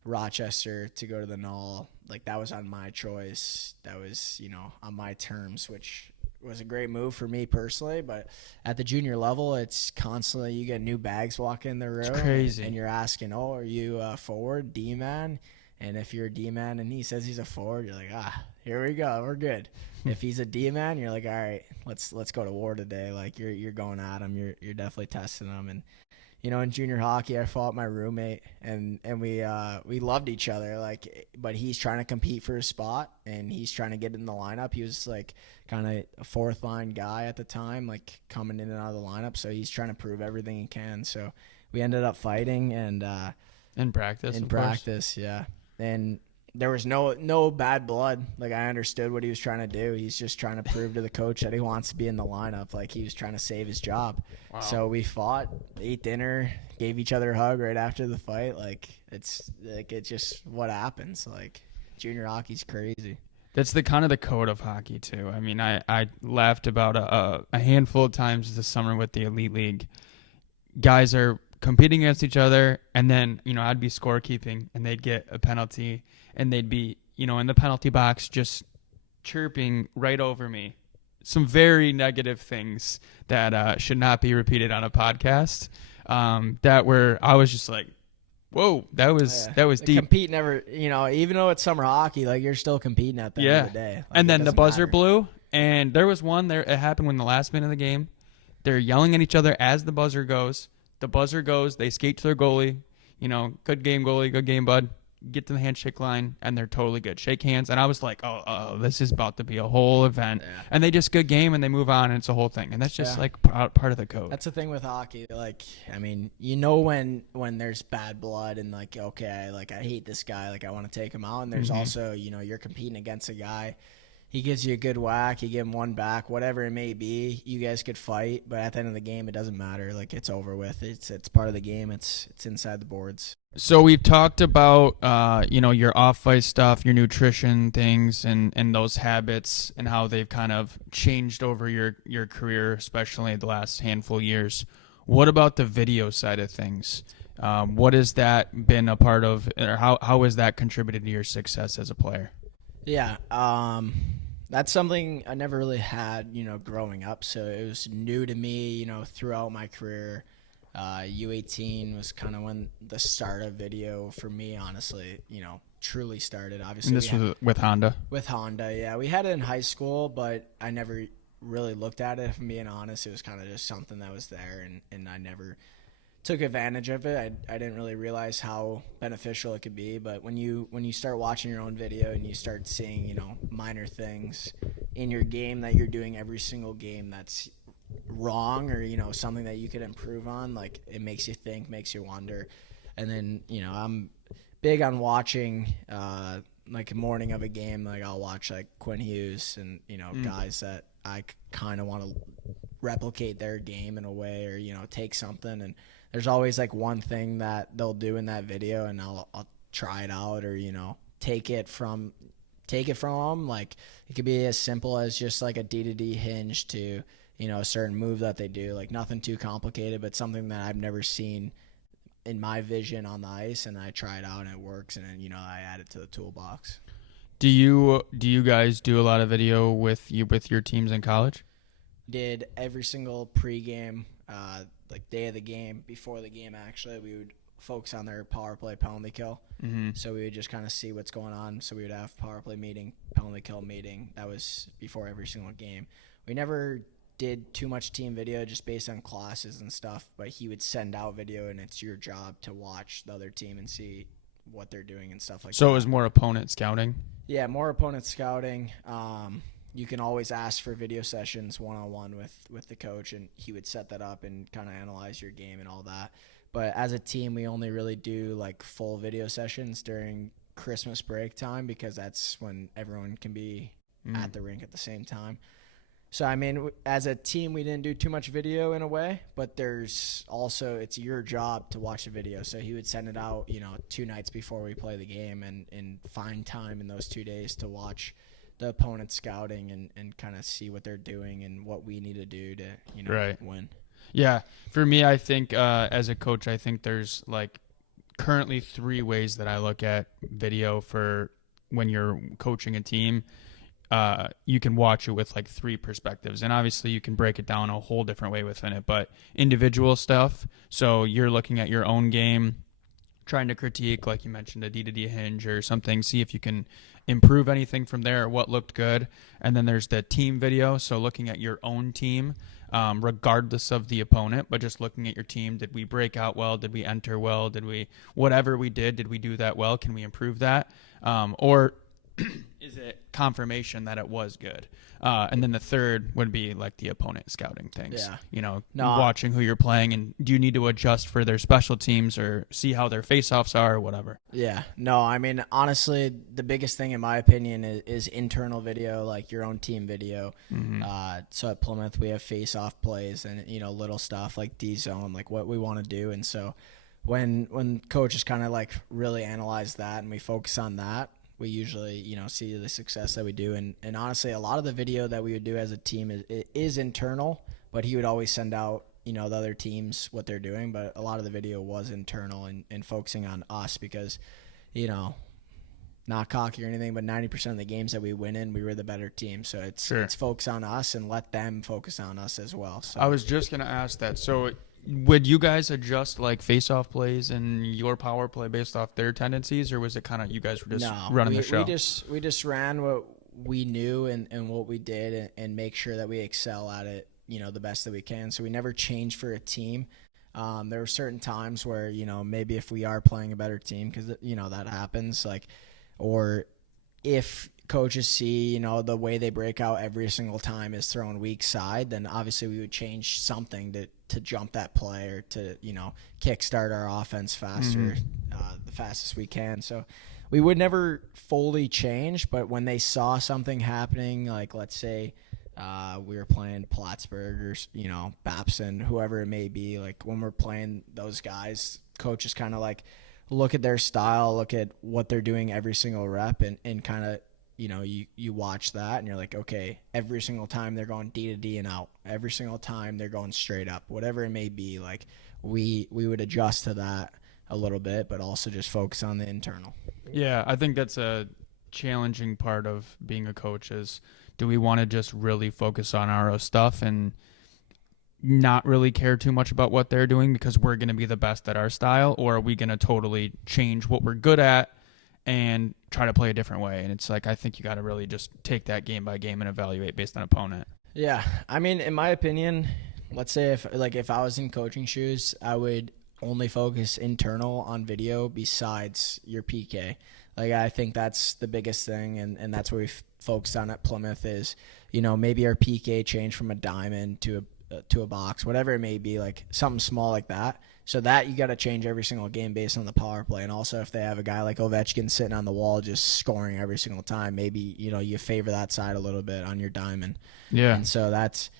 Rochester to go to the Null, like, that was on my choice. That was, on my terms, which was a great move for me personally. But at the junior level, it's constantly, you get new bags walking in the room. It's crazy. And you're asking, are you a forward, D-man? And if you're a D-man and he says he's a forward, you're like, here we go, we're good. If he's a D-man, you're like, all right, let's go to war today. Like, you're going at him. You're definitely testing him. And in junior hockey, I fought my roommate, and we loved each other. Like, but he's trying to compete for his spot, and he's trying to get in the lineup. He was like kind of a fourth line guy at the time, like coming in and out of the lineup. So he's trying to prove everything he can. So we ended up fighting, and in practice. In practice, yeah. And there was no bad blood. Like, I understood what he was trying to do. He's just trying to prove to the coach that he wants to be in the lineup. Like, he was trying to save his job. Wow. So we fought, ate dinner, gave each other a hug right after the fight. Like, it's just what happens. Like, junior hockey's crazy. That's the kind of the code of hockey too. I mean, I laughed about a handful of times this summer with the Elite League. Guys are competing against each other, and then I'd be scorekeeping, and they'd get a penalty, and they'd be in the penalty box just chirping right over me some very negative things that should not be repeated on a podcast. I was just like, whoa, that was deep. Compete never, even though it's summer hockey, like, you're still competing at the end of the day. Like, and then the buzzer blew, and there was one there. It happened when the last minute of the game. They're yelling at each other as the buzzer goes. The buzzer goes, they skate to their goalie, good game, goalie, good game, bud. Get to the handshake line, and they're totally good. Shake hands, and I was like, oh, this is about to be a whole event. Yeah. And they just good game, and they move on, and it's a whole thing. And that's just, like, part of the code. That's the thing with hockey. Like, I mean, when there's bad blood and, like, okay, like, I hate this guy. Like, I want to take him out. And there's also, you're competing against a guy. He gives you a good whack, you give him one back, whatever it may be. You guys could fight, but at the end of the game, it doesn't matter. Like, it's over with. It's part of the game. It's inside the boards. So we've talked about your off-ice stuff, your nutrition things, and those habits, and how they've kind of changed over your career, especially the last handful of years. What about the video side of things? What has that been a part of, or how has that contributed to your success as a player? Yeah, that's something I never really had, growing up. So it was new to me, throughout my career. U18 was kind of when the start of video for me, honestly, truly started. Obviously, And this was with Honda. with Honda, yeah, we had it in high school, but I never really looked at it. If I'm being honest, it was kind of just something that was there, and I never took advantage of it. I didn't really realize how beneficial it could be. But when you start watching your own video and you start seeing minor things in your game that you're doing every single game that's wrong, or something that you could improve on, like, it makes you think, makes you wonder. And then I'm big on watching like morning of a game, like I'll watch like Quinn Hughes and guys that I kind of want to replicate their game in a way, or take something, and there's always like one thing that they'll do in that video, and I'll try it out, or take it from them. Like, it could be as simple as just like a D-to-D hinge to a certain move that they do, like nothing too complicated, but something that I've never seen in my vision on the ice, and I try it out and it works, and then I add it to the toolbox. Do you guys do a lot of video with your teams in college? Did every single pregame, like day of the game, before the game actually, we would focus on their power play penalty kill. Mm-hmm. So we would just kind of see what's going on. So we would have power play meeting, penalty kill meeting. That was before every single game. We never did too much team video just based on classes and stuff, but he would send out video, and it's your job to watch the other team and see what they're doing and stuff like that. So it was more opponent scouting? Yeah, more opponent scouting. You can always ask for video sessions one-on-one with the coach, and he would set that up and kind of analyze your game and all that. But as a team, we only really do like full video sessions during Christmas break time, because that's when everyone can be at the rink at the same time. So, I mean, as a team, we didn't do too much video in a way, but there's also, it's your job to watch the video. So he would send it out, 2 nights before we play the game, and find time in those 2 days to watch the opponent scouting and kind of see what they're doing and what we need to do to, Right. win. Yeah. For me, I think as a coach, I think there's like currently 3 ways that I look at video for when you're coaching a team. You can watch it with like 3 perspectives, and obviously you can break it down a whole different way within it, but individual stuff. So you're looking at your own game, trying to critique, like you mentioned, a D-to-D hinge or something, see if you can improve anything from there or what looked good. And then there's the team video. So looking at your own team, regardless of the opponent, but just looking at your team. Did we break out well? Did we enter well? Whatever we did we do that well? Can we improve that? Or is it confirmation that it was good? And then the third would be like the opponent scouting things. Yeah. Watching who you're playing, and do you need to adjust for their special teams or see how their face-offs are or whatever? Yeah. No, I mean, honestly, the biggest thing in my opinion is internal video, like your own team video. Mm-hmm. So at Plymouth, we have face-off plays and, little stuff like D-zone, like what we want to do. And so when coaches kind of like really analyze that and we focus on that, we usually, see the success that we do. And honestly, a lot of the video that we would do as a team is internal, but he would always send out, the other teams what they're doing. But a lot of the video was internal and focusing on us because, not cocky or anything, but 90% of the games that we win in, we were the better team. So it's focus on us and let them focus on us as well. So I was just going to ask that. So would you guys adjust like face-off plays and your power play based off their tendencies, or was it kind of you guys were just running the show? We just ran what we knew and what we did and make sure that we excel at it, the best that we can. So we never changed for a team. There were certain times where, maybe if we are playing a better team, because, that happens, like, or if coaches see, the way they break out every single time is throwing weak side, then obviously we would change something to jump that play or to, kickstart our offense faster, the fastest we can. So we would never fully change, but when they saw something happening, like let's say we were playing Plattsburgh or, Babson, whoever it may be, like when we're playing those guys, coaches kind of like look at their style, look at what they're doing every single rep and kind of, you watch that and you're like, okay, every single time they're going D to D and out, every single time they're going straight up, whatever it may be, like we would adjust to that a little bit, but also just focus on the internal. Yeah, I think that's a challenging part of being a coach is, do we want to just really focus on our stuff and not really care too much about what they're doing because we're going to be the best at our style, or are we going to totally change what we're good at and try to play a different way? And it's like, I think you got to really just take that game by game and evaluate based on opponent. Yeah, I mean, in my opinion, let's say if I was in coaching shoes, I would only focus internal on video besides your PK. Like, I think that's the biggest thing, and that's what we've focused on at Plymouth is, maybe our PK changed from a diamond to a box, whatever it may be, like something small like that. So that you got to change every single game based on the power play. And also if they have a guy like Ovechkin sitting on the wall just scoring every single time, maybe, you favor that side a little bit on your diamond. Yeah. And so that's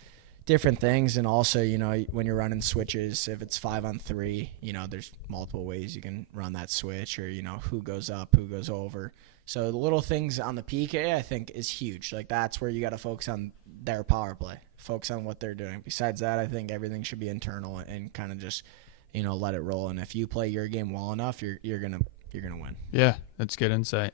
different things. And also, when you're running switches, if it's 5-on-3, there's multiple ways you can run that switch, or, who goes up, who goes over. So the little things on the PK, I think, is huge. Like, that's where you got to focus on their power play, focus on what they're doing. Besides that, I think everything should be internal and kind of just, let it roll. And if you play your game well enough, you're gonna win. Yeah, that's good insight.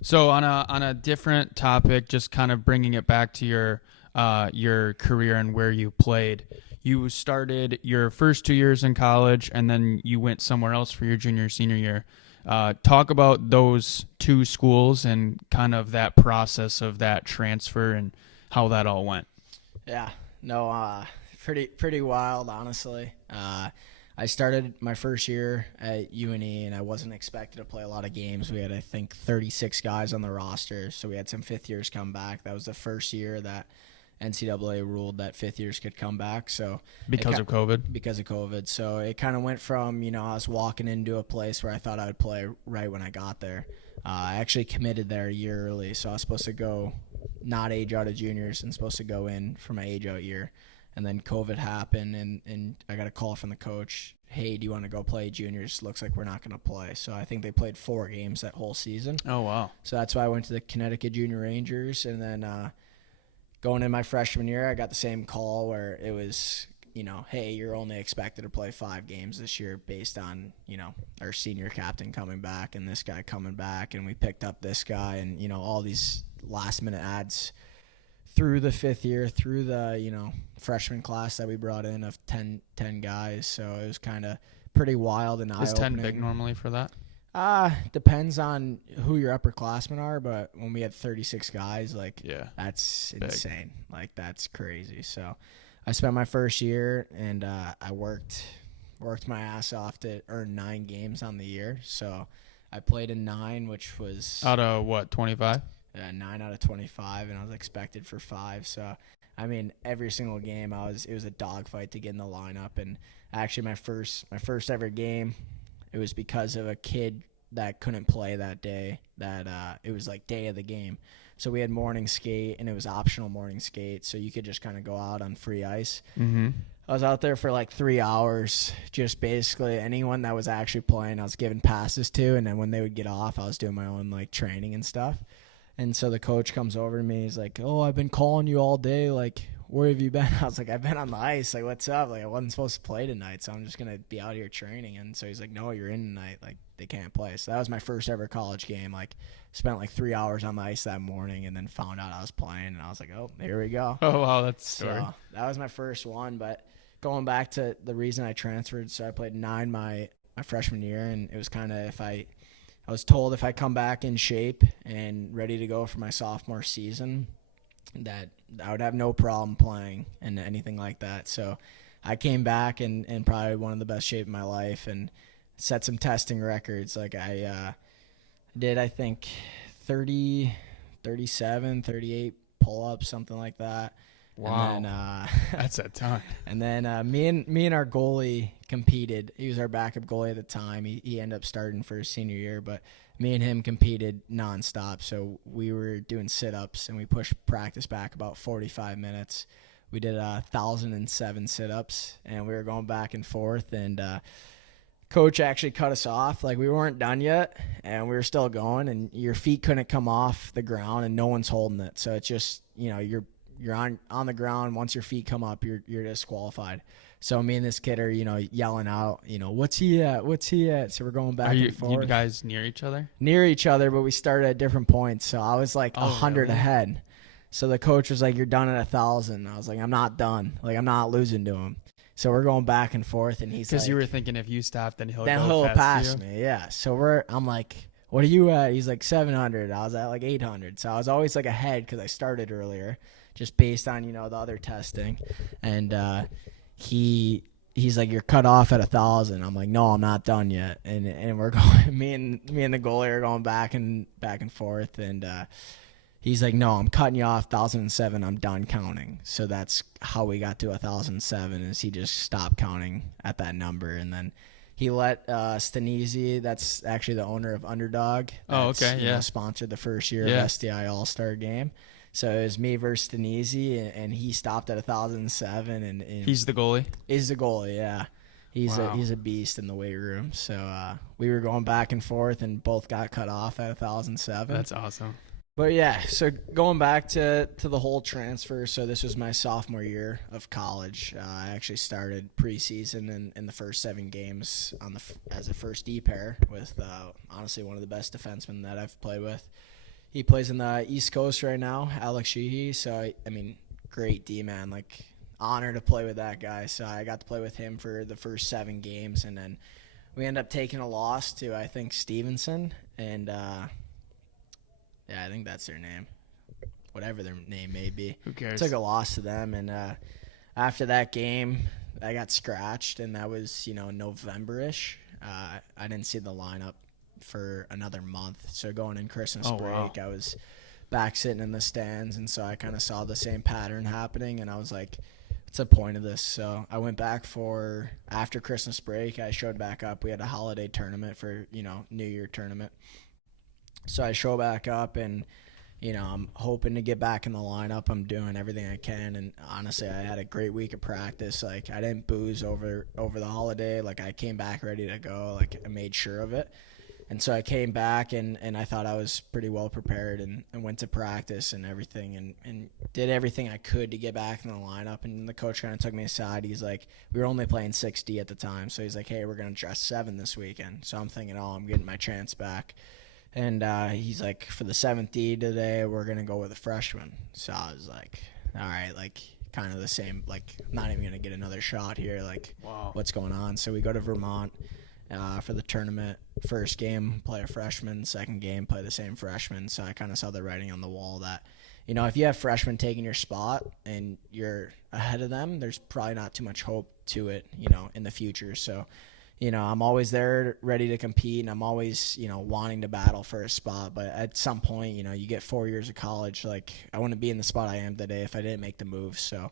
So on a different topic, just kind of bringing it back to your career and where you played. You started your first 2 years in college, and then you went somewhere else for your junior, senior year. Talk about those two schools and kind of that process of that transfer and how that all went. Yeah, no, pretty wild, honestly. I started my first year at UNE, and I wasn't expected to play a lot of games. We had, I think, 36 guys on the roster, so we had some fifth years come back. That was the first year that NCAA ruled that fifth years could come back. So because of COVID? Because of COVID. So it kind of went from, I was walking into a place where I thought I would play right when I got there. I actually committed there a year early, so I was supposed to go not age out of juniors and supposed to go in for my age out year. And then COVID happened, and I got a call from the coach, hey, do you want to go play juniors? Looks like we're not going to play. So I think they played 4 games that whole season. Oh, wow. So that's why I went to the Connecticut Junior Rangers. And then going in my freshman year, I got the same call where it was, hey, you're only expected to play 5 games this year based on, our senior captain coming back and this guy coming back. And we picked up this guy and, all these last-minute ads through the fifth year, through the, freshman class that we brought in of 10 guys. So it was kind of pretty wild and eye-opening. Is 10 big normally for that? Depends on who your upperclassmen are, but when we had 36 guys, that's insane. Like, that's crazy. So I spent my first year, and I worked my ass off to earn 9 games on the year. So I played in 9, which was out of what, 25? 9 out of 25, and I was expected for 5. So, I mean, every single game it was a dogfight to get in the lineup. And actually, my first ever game, it was because of a kid that couldn't play that day. That it was like day of the game, so we had morning skate, and it was optional morning skate, so you could just kind of go out on free ice. Mm-hmm. I was out there for like 3 hours, just basically anyone that was actually playing, I was giving passes to, and then when they would get off, I was doing my own like training and stuff. And so the coach comes over to me. He's like, oh, I've been calling you all day. Like, where have you been? I was like, I've been on the ice. Like, what's up? Like, I wasn't supposed to play tonight, so I'm just going to be out here training. And so he's like, no, you're in tonight. Like, they can't play. So that was my first ever college game. Like, spent like 3 hours on the ice that morning and then found out I was playing. And I was like, oh, here we go. Oh, wow, that's a story. So that was my first one. But going back to the reason I transferred, so I played 9 my freshman year, and it was kind of I was told if I come back in shape and ready to go for my sophomore season, that I would have no problem playing and anything like that. So I came back in probably one of the best shape of my life and set some testing records. Like I did, I think, 30, 37, 38 pull-ups, something like that. Wow, and then, that's a ton. And then me and our goalie competed. He was our backup goalie at the time. He ended up starting for his senior year, but me and him competed nonstop. So we were doing sit-ups, and we pushed practice back about 45 minutes. We did 1,007 sit-ups, and we were going back and forth. And coach actually cut us off. Like, we weren't done yet, and we were still going. And your feet couldn't come off the ground, and no one's holding it. So it's just, you're on the ground. Once your feet come up, you're disqualified. So me and this kid are, yelling out, what's he at? What's he at? So we're going back and forth. You guys near each other? Near each other, but we started at different points. So I was like 100 really? ahead. So the coach was like, you're done at 1,000. I was like, I'm not done. Like, I'm not losing to him. So we're going back and forth, and he's like, because you were thinking if you stop, then he'll pass me. Yeah. So I'm like, what are you at? He's like 700. I was at like 800. So I was always like ahead because I started earlier, just based on the other testing. And he's like, you're cut off at 1,000. I'm like, no, I'm not done yet. And we're going, me and the goalie are going back and forth. And he's like, no, I'm cutting you off 1,007. I'm done counting. So that's how we got to 1,007, is he just stopped counting at that number. And then he let Stanisi, that's actually the owner of Underdog. Sponsored the first year of SDI All-Star Game. So it was me versus Stanisi, and he stopped at 1,007. And he's the goalie? He's the goalie, yeah. He's a beast in the weight room. So we were going back and forth, and both got cut off at 1,007. That's awesome. But yeah, so going back to the whole transfer, so this was my sophomore year of college. I actually started preseason in the first 7 games as a first D pair with honestly one of the best defensemen that I've played with. He plays in the East Coast right now, Alex Sheehy. So I mean, great D man, like honor to play with that guy. So I got to play with him for the first 7 games, and then we ended up taking a loss to I think Stevenson and. Yeah, I think that's their name. Whatever their name may be. Who cares? Took a loss to them, and after that game, I got scratched, and that was, November-ish. I didn't see the lineup for another month. So going in Christmas break, I was back sitting in the stands, and so I kind of saw the same pattern happening, and I was like, what's the point of this? So I went back after Christmas break. I showed back up. We had a holiday tournament for, New Year tournament. So I show back up, and, I'm hoping to get back in the lineup. I'm doing everything I can, and honestly, I had a great week of practice. Like, I didn't booze over the holiday. Like, I came back ready to go. Like, I made sure of it. And so I came back, and I thought I was pretty well prepared, and went to practice and everything, and did everything I could to get back in the lineup. And the coach kind of took me aside. He's like, we were only playing 6D at the time. So he's like, hey, we're going to dress 7 this weekend. So I'm thinking, I'm getting my chance back. And he's like, for the 7th D today, we're going to go with a freshman. So I was like, all right, like kind of the same, like I'm not even going to get another shot here. Like, what's going on? So we go to Vermont for the tournament. First game, play a freshman. Second game, play the same freshman. So I kind of saw the writing on the wall that, if you have freshmen taking your spot and you're ahead of them, there's probably not too much hope to it, in the future. So I'm always there ready to compete, and I'm always, wanting to battle for a spot. But at some point, you get 4 years of college. Like, I wouldn't be in the spot I am today if I didn't make the move. So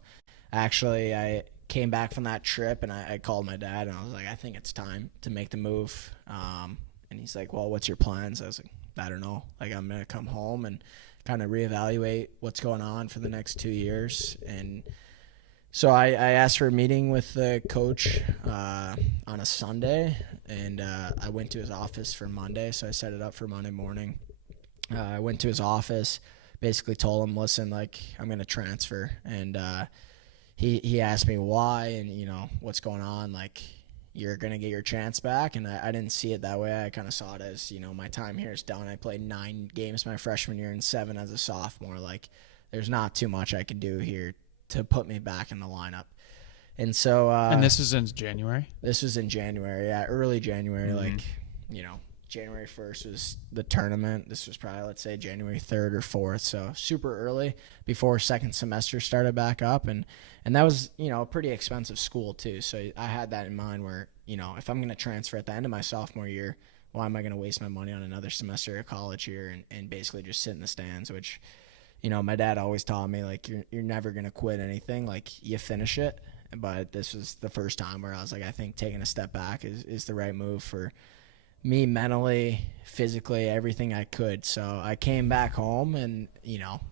actually, I came back from that trip, and I called my dad, and I was like, I think it's time to make the move. And he's like, well, what's your plans? I was like, I don't know. Like, I'm going to come home and kind of reevaluate what's going on for the next 2 years. And so I asked for a meeting with the coach on a Sunday, and I went to his office for Monday. So I set it up for Monday morning. I went to his office, basically told him, listen, like, I'm going to transfer. And he asked me why and, what's going on. Like, you're going to get your chance back. And I didn't see it that way. I kind of saw it as, my time here is done. I played 9 games my freshman year and 7 as a sophomore. Like, there's not too much I can do here to put me back in the lineup. And so and this is in January? This was in January, yeah, early January. Like, January 1st was the tournament. This was probably, let's say, January 3rd or 4th, so super early before second semester started back up. And that was, a pretty expensive school too. So I had that in mind where, if I'm going to transfer at the end of my sophomore year, why am I going to waste my money on another semester of college here and basically just sit in the stands, which – my dad always taught me, like, you're never going to quit anything. Like, you finish it. But this was the first time where I was like, I think taking a step back is the right move for me mentally, physically, everything I could. So I came back home, and,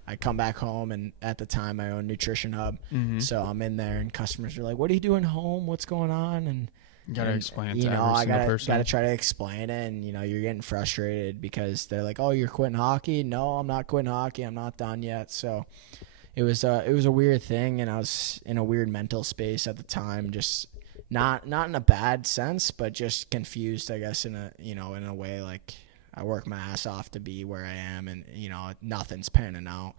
I come back home, and at the time I own Nutrition Hub. So I'm in there, and customers are like, what are you doing home? What's going on? And you got to explain it to every I single person. got to try to explain it, and, you're getting frustrated because they're like, oh, you're quitting hockey? No, I'm not quitting hockey. I'm not done yet. So, it was a weird thing, and I was in a weird mental space at the time, just not in a bad sense, but just confused, I guess, in a way, like I work my ass off to be where I am, and nothing's panning out.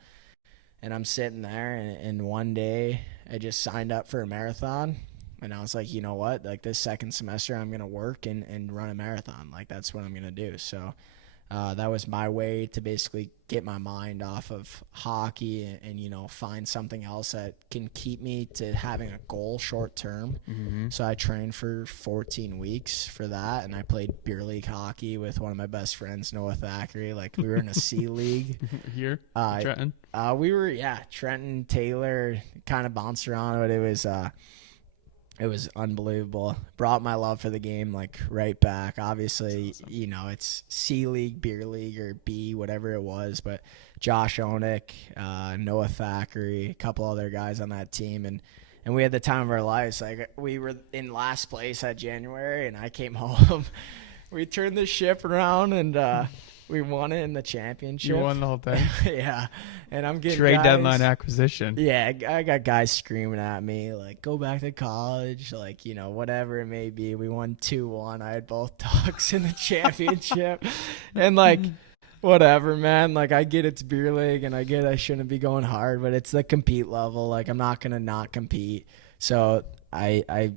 And I'm sitting there, and one day I just signed up for a marathon, and I was like, you know what, like this second semester I'm gonna work and run a marathon, like that's what I'm gonna do. So that was my way to basically get my mind off of hockey and find something else that can keep me to having a goal short term. Mm-hmm. So I trained for 14 weeks for that, and I played beer league hockey with one of my best friends, Noah Thackeray. Like we were in a C league. Here, Trenton? We were, Trenton, Taylor, kind of bounced around, but it was unbelievable. Brought my love for the game like right back. Obviously, awesome. It's C League, Beer League, or B, whatever it was. But Josh Onick, Noah Thackeray, a couple other guys on that team, and we had the time of our lives. Like we were in last place at January, and I came home. We turned the ship around, and we won it in the championship. You won the whole thing? Yeah. And I'm getting trade deadline acquisition. Yeah, I got guys screaming at me, like, go back to college, like, whatever it may be. We won 2-1. I had both Ducks in the championship. And, like, whatever, man. Like, I get it's beer league, and I get I shouldn't be going hard, but it's the compete level. Like, I'm not going to not compete. So I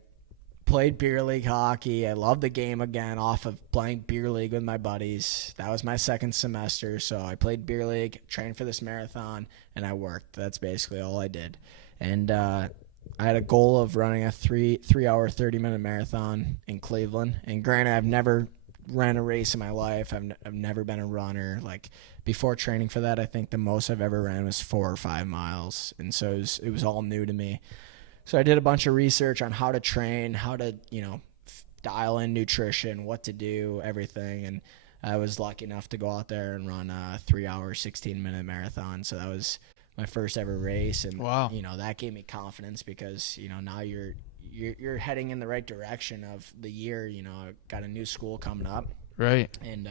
played beer league hockey. I loved the game again off of playing beer league with my buddies. That was my second semester. So I played beer league, trained for this marathon, and I worked. That's basically all I did. And I had a goal of running a 3-hour, 30-minute marathon in Cleveland. And granted, I've never ran a race in my life. I've never been a runner. Like before training for that, I think the most I've ever ran was 4 or 5 miles. And so it was all new to me. So I did a bunch of research on how to train, how to, dial in nutrition, what to do, everything. And I was lucky enough to go out there and run a 3-hour, 16-minute marathon. So that was my first ever race. And, wow. That gave me confidence because, now you're heading in the right direction of the year. Got a new school coming up. Right. And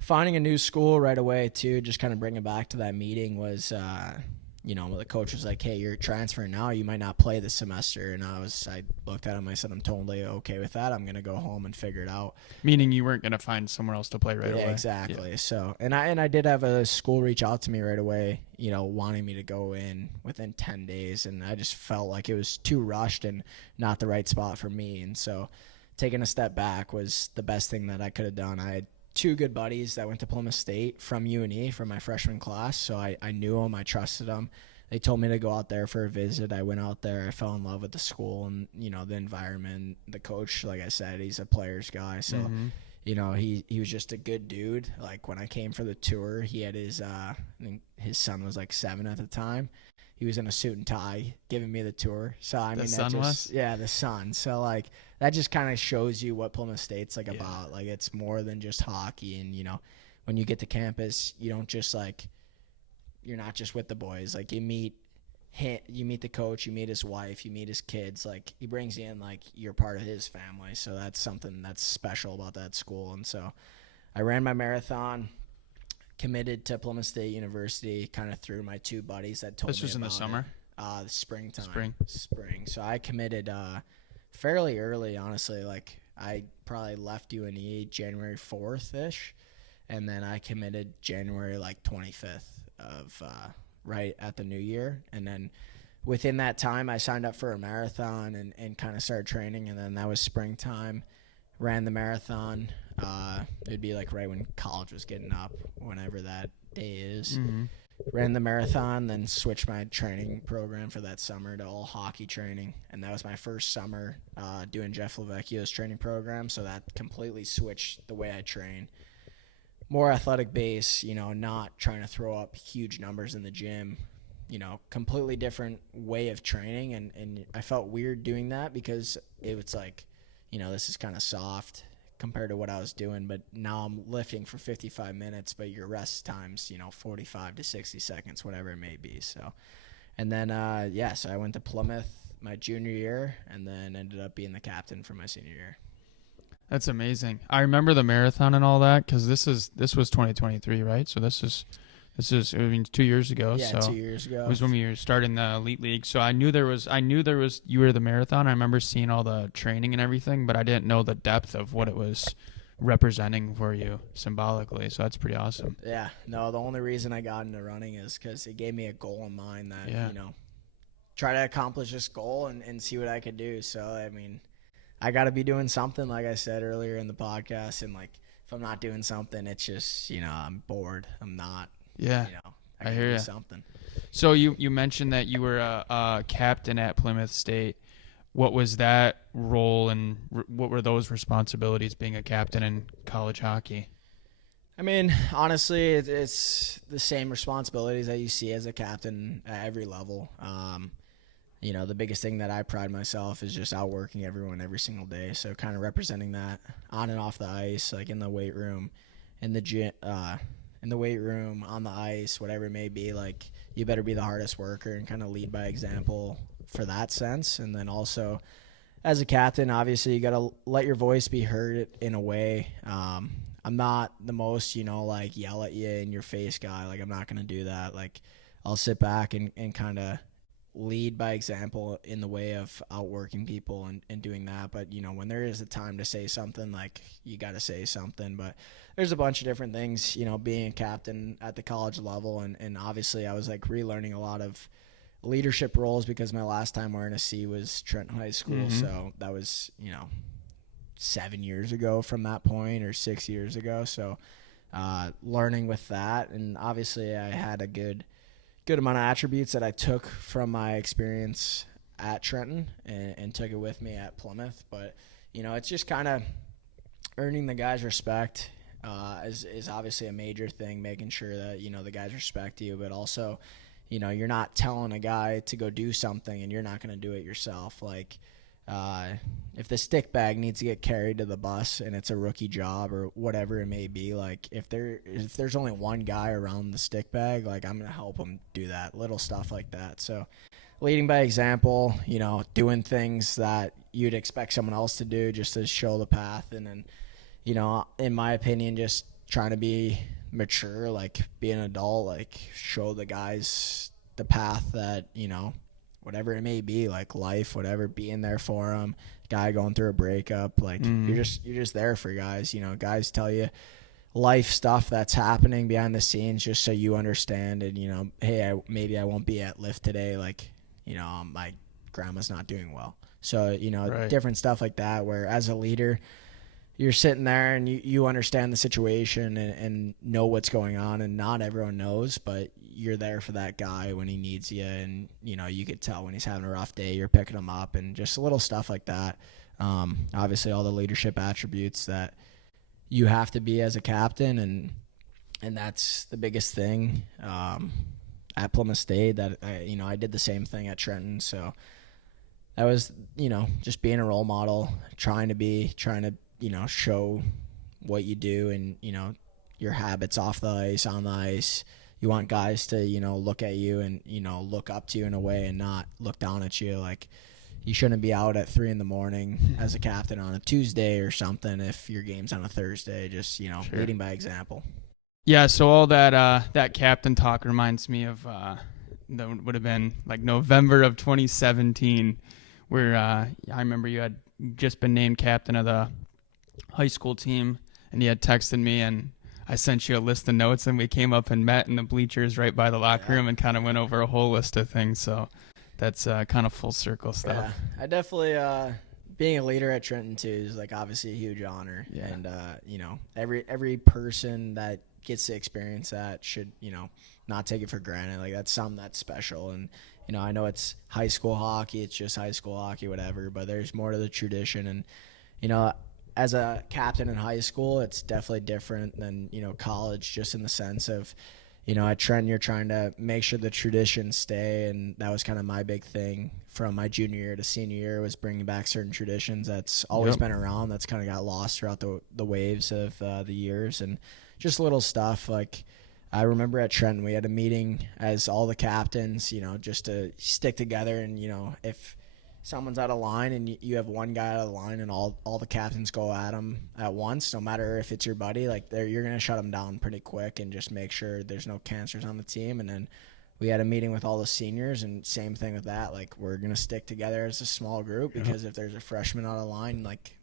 finding a new school right away, too, just kind of bring it back to that meeting was the coach was like, hey, you're transferring now. You might not play this semester. And I looked at him. I said, I'm totally okay with that. I'm going to go home and figure it out. Meaning you weren't going to find somewhere else to play right away. Exactly. Yeah. So, and I did have a school reach out to me right away, wanting me to go in within 10 days. And I just felt like it was too rushed and not the right spot for me. And so taking a step back was the best thing that I could have done. I had 2 good buddies that went to Plymouth State from UNE from my freshman class. So I knew them. I trusted them. They told me to go out there for a visit. I went out there. I fell in love with the school and, the environment. The coach, like I said, he's a player's guy. So, he was just a good dude. Like when I came for the tour, he had his son was like 7 at the time. He was in a suit and tie giving me the tour. So, the son. So, like, that just kind of shows you what Plymouth State's about. Like, it's more than just hockey. And, when you get to campus, you don't just, you're not just with the boys. Like, you meet the coach, you meet his wife, you meet his kids. Like, he brings you in like you're part of his family. So, that's something that's special about that school. And so, I ran my marathon. Committed to Plymouth State University kind of through my 2 buddies that told me about it. This was in the summer? The springtime. Spring. So I committed fairly early, honestly. Like I probably left UNE January 4th-ish, and then I committed January 25th of right at the new year. And then within that time, I signed up for a marathon and kind of started training, and then that was springtime. Ran the marathon. It'd be right when college was getting up, whenever that day is. Mm-hmm. Ran the marathon, then switched my training program for that summer to all hockey training. And that was my first summer doing Jeff Lavecchio's training program. So that completely switched the way I train. More athletic base, not trying to throw up huge numbers in the gym. Completely different way of training. And I felt weird doing that because it was this is kind of soft compared to what I was doing, but now I'm lifting for 55 minutes, but your rest time's, 45 to 60 seconds, whatever it may be. So, and then, so I went to Plymouth my junior year and then ended up being the captain for my senior year. That's amazing. I remember the marathon and all that because this was 2023, right? So this is This is, 2 years ago. Yeah, so 2 years ago. It was when we were starting the elite league. So I knew there was you were the marathon. I remember seeing all the training and everything, but I didn't know the depth of what it was representing for you symbolically. So that's pretty awesome. Yeah, no, the only reason I got into running is because it gave me a goal in mind that, try to accomplish this goal and see what I could do. So, I got to be doing something, like I said earlier in the podcast. And, if I'm not doing something, it's just, I'm bored. I'm not. Yeah, I hear you. Something. So you mentioned that you were a captain at Plymouth State. What was that role, and what were those responsibilities being a captain in college hockey? Honestly, it's the same responsibilities that you see as a captain at every level. The biggest thing that I pride myself is just outworking everyone every single day. So kind of representing that on and off the ice, like in the weight room, in the gym, in the weight room, on the ice, whatever it may be. Like, you better be the hardest worker and kind of lead by example for that sense. And then also, as a captain, obviously you got to let your voice be heard in a way. I'm not the most, yell at you in your face guy. Like, I'm not going to do that. Like, I'll sit back and kind of lead by example in the way of outworking people and doing that. But, when there is a time to say something, like, you got to say something. But there's a bunch of different things, being a captain at the college level. And obviously I was relearning a lot of leadership roles because my last time wearing a C was Trenton High School. Mm-hmm. So that was, 7 years ago from that point, or 6 years ago. So learning with that. And obviously I had a good amount of attributes that I took from my experience at Trenton and took it with me at Plymouth. But, it's just kind of earning the guys' respect is obviously a major thing, making sure that, the guys respect you, but also, you're not telling a guy to go do something and you're not going to do it yourself. Like, if the stick bag needs to get carried to the bus and it's a rookie job or whatever it may be, like, if there's only one guy around the stick bag, like, I'm going to help him do that, little stuff like that. So leading by example, doing things that you'd expect someone else to do just to show the path. And then, in my opinion, just trying to be mature, like, be an adult, like, show the guys the path that, whatever it may be, like life, whatever, being there for them, guy going through a breakup, like, you're just there for guys. Guys tell you life stuff that's happening behind the scenes just so you understand. And, hey, maybe I won't be at lift today. Like, my grandma's not doing well. So, Right. Different stuff like that, where as a leader, you're sitting there and you understand the situation and know what's going on, and not everyone knows, but you're there for that guy when he needs you. And, you could tell when he's having a rough day, you're picking him up, and just little stuff like that. Obviously all the leadership attributes that you have to be as a captain. And that's the biggest thing, at Plymouth State, that I did the same thing at Trenton. So that was, just being a role model, trying to, show what you do and, your habits off the ice, on the ice. You want guys to, look at you and, look up to you in a way and not look down at you. Like, you shouldn't be out at 3 a.m. as a captain on a Tuesday or something if your game's on a Thursday. Just, Sure. leading by example. Yeah, so all that captain talk reminds me of that would have been like November of 2017, where I remember you had just been named captain of the high school team, and you had texted me, and I sent you a list of notes, and we came up and met in the bleachers right by the locker room and kind of went over a whole list of things. So that's kind of full circle stuff. Yeah, I definitely being a leader at Trenton too is obviously a huge honor. Yeah. And every person that gets to experience that should not take it for granted. Like, that's something that's special. And I know it's high school hockey, it's just high school hockey, whatever, but there's more to the tradition. And as a captain in high school, it's definitely different than college, just in the sense of at Trenton, you're trying to make sure the traditions stay. And that was kind of my big thing from my junior year to senior year, was bringing back certain traditions that's always been around, that's kind of got lost throughout the waves of the years. And just little stuff. Like, I remember at Trenton, we had a meeting as all the captains, just to stick together. And, if someone's out of line and you have one guy out of line and all the captains go at him at once, no matter if it's your buddy, like you're going to shut them down pretty quick and just make sure there's no cancers on the team. And then we had a meeting with all the seniors, and same thing with that. Like, we're going to stick together as a small group because if there's a freshman out of line, like,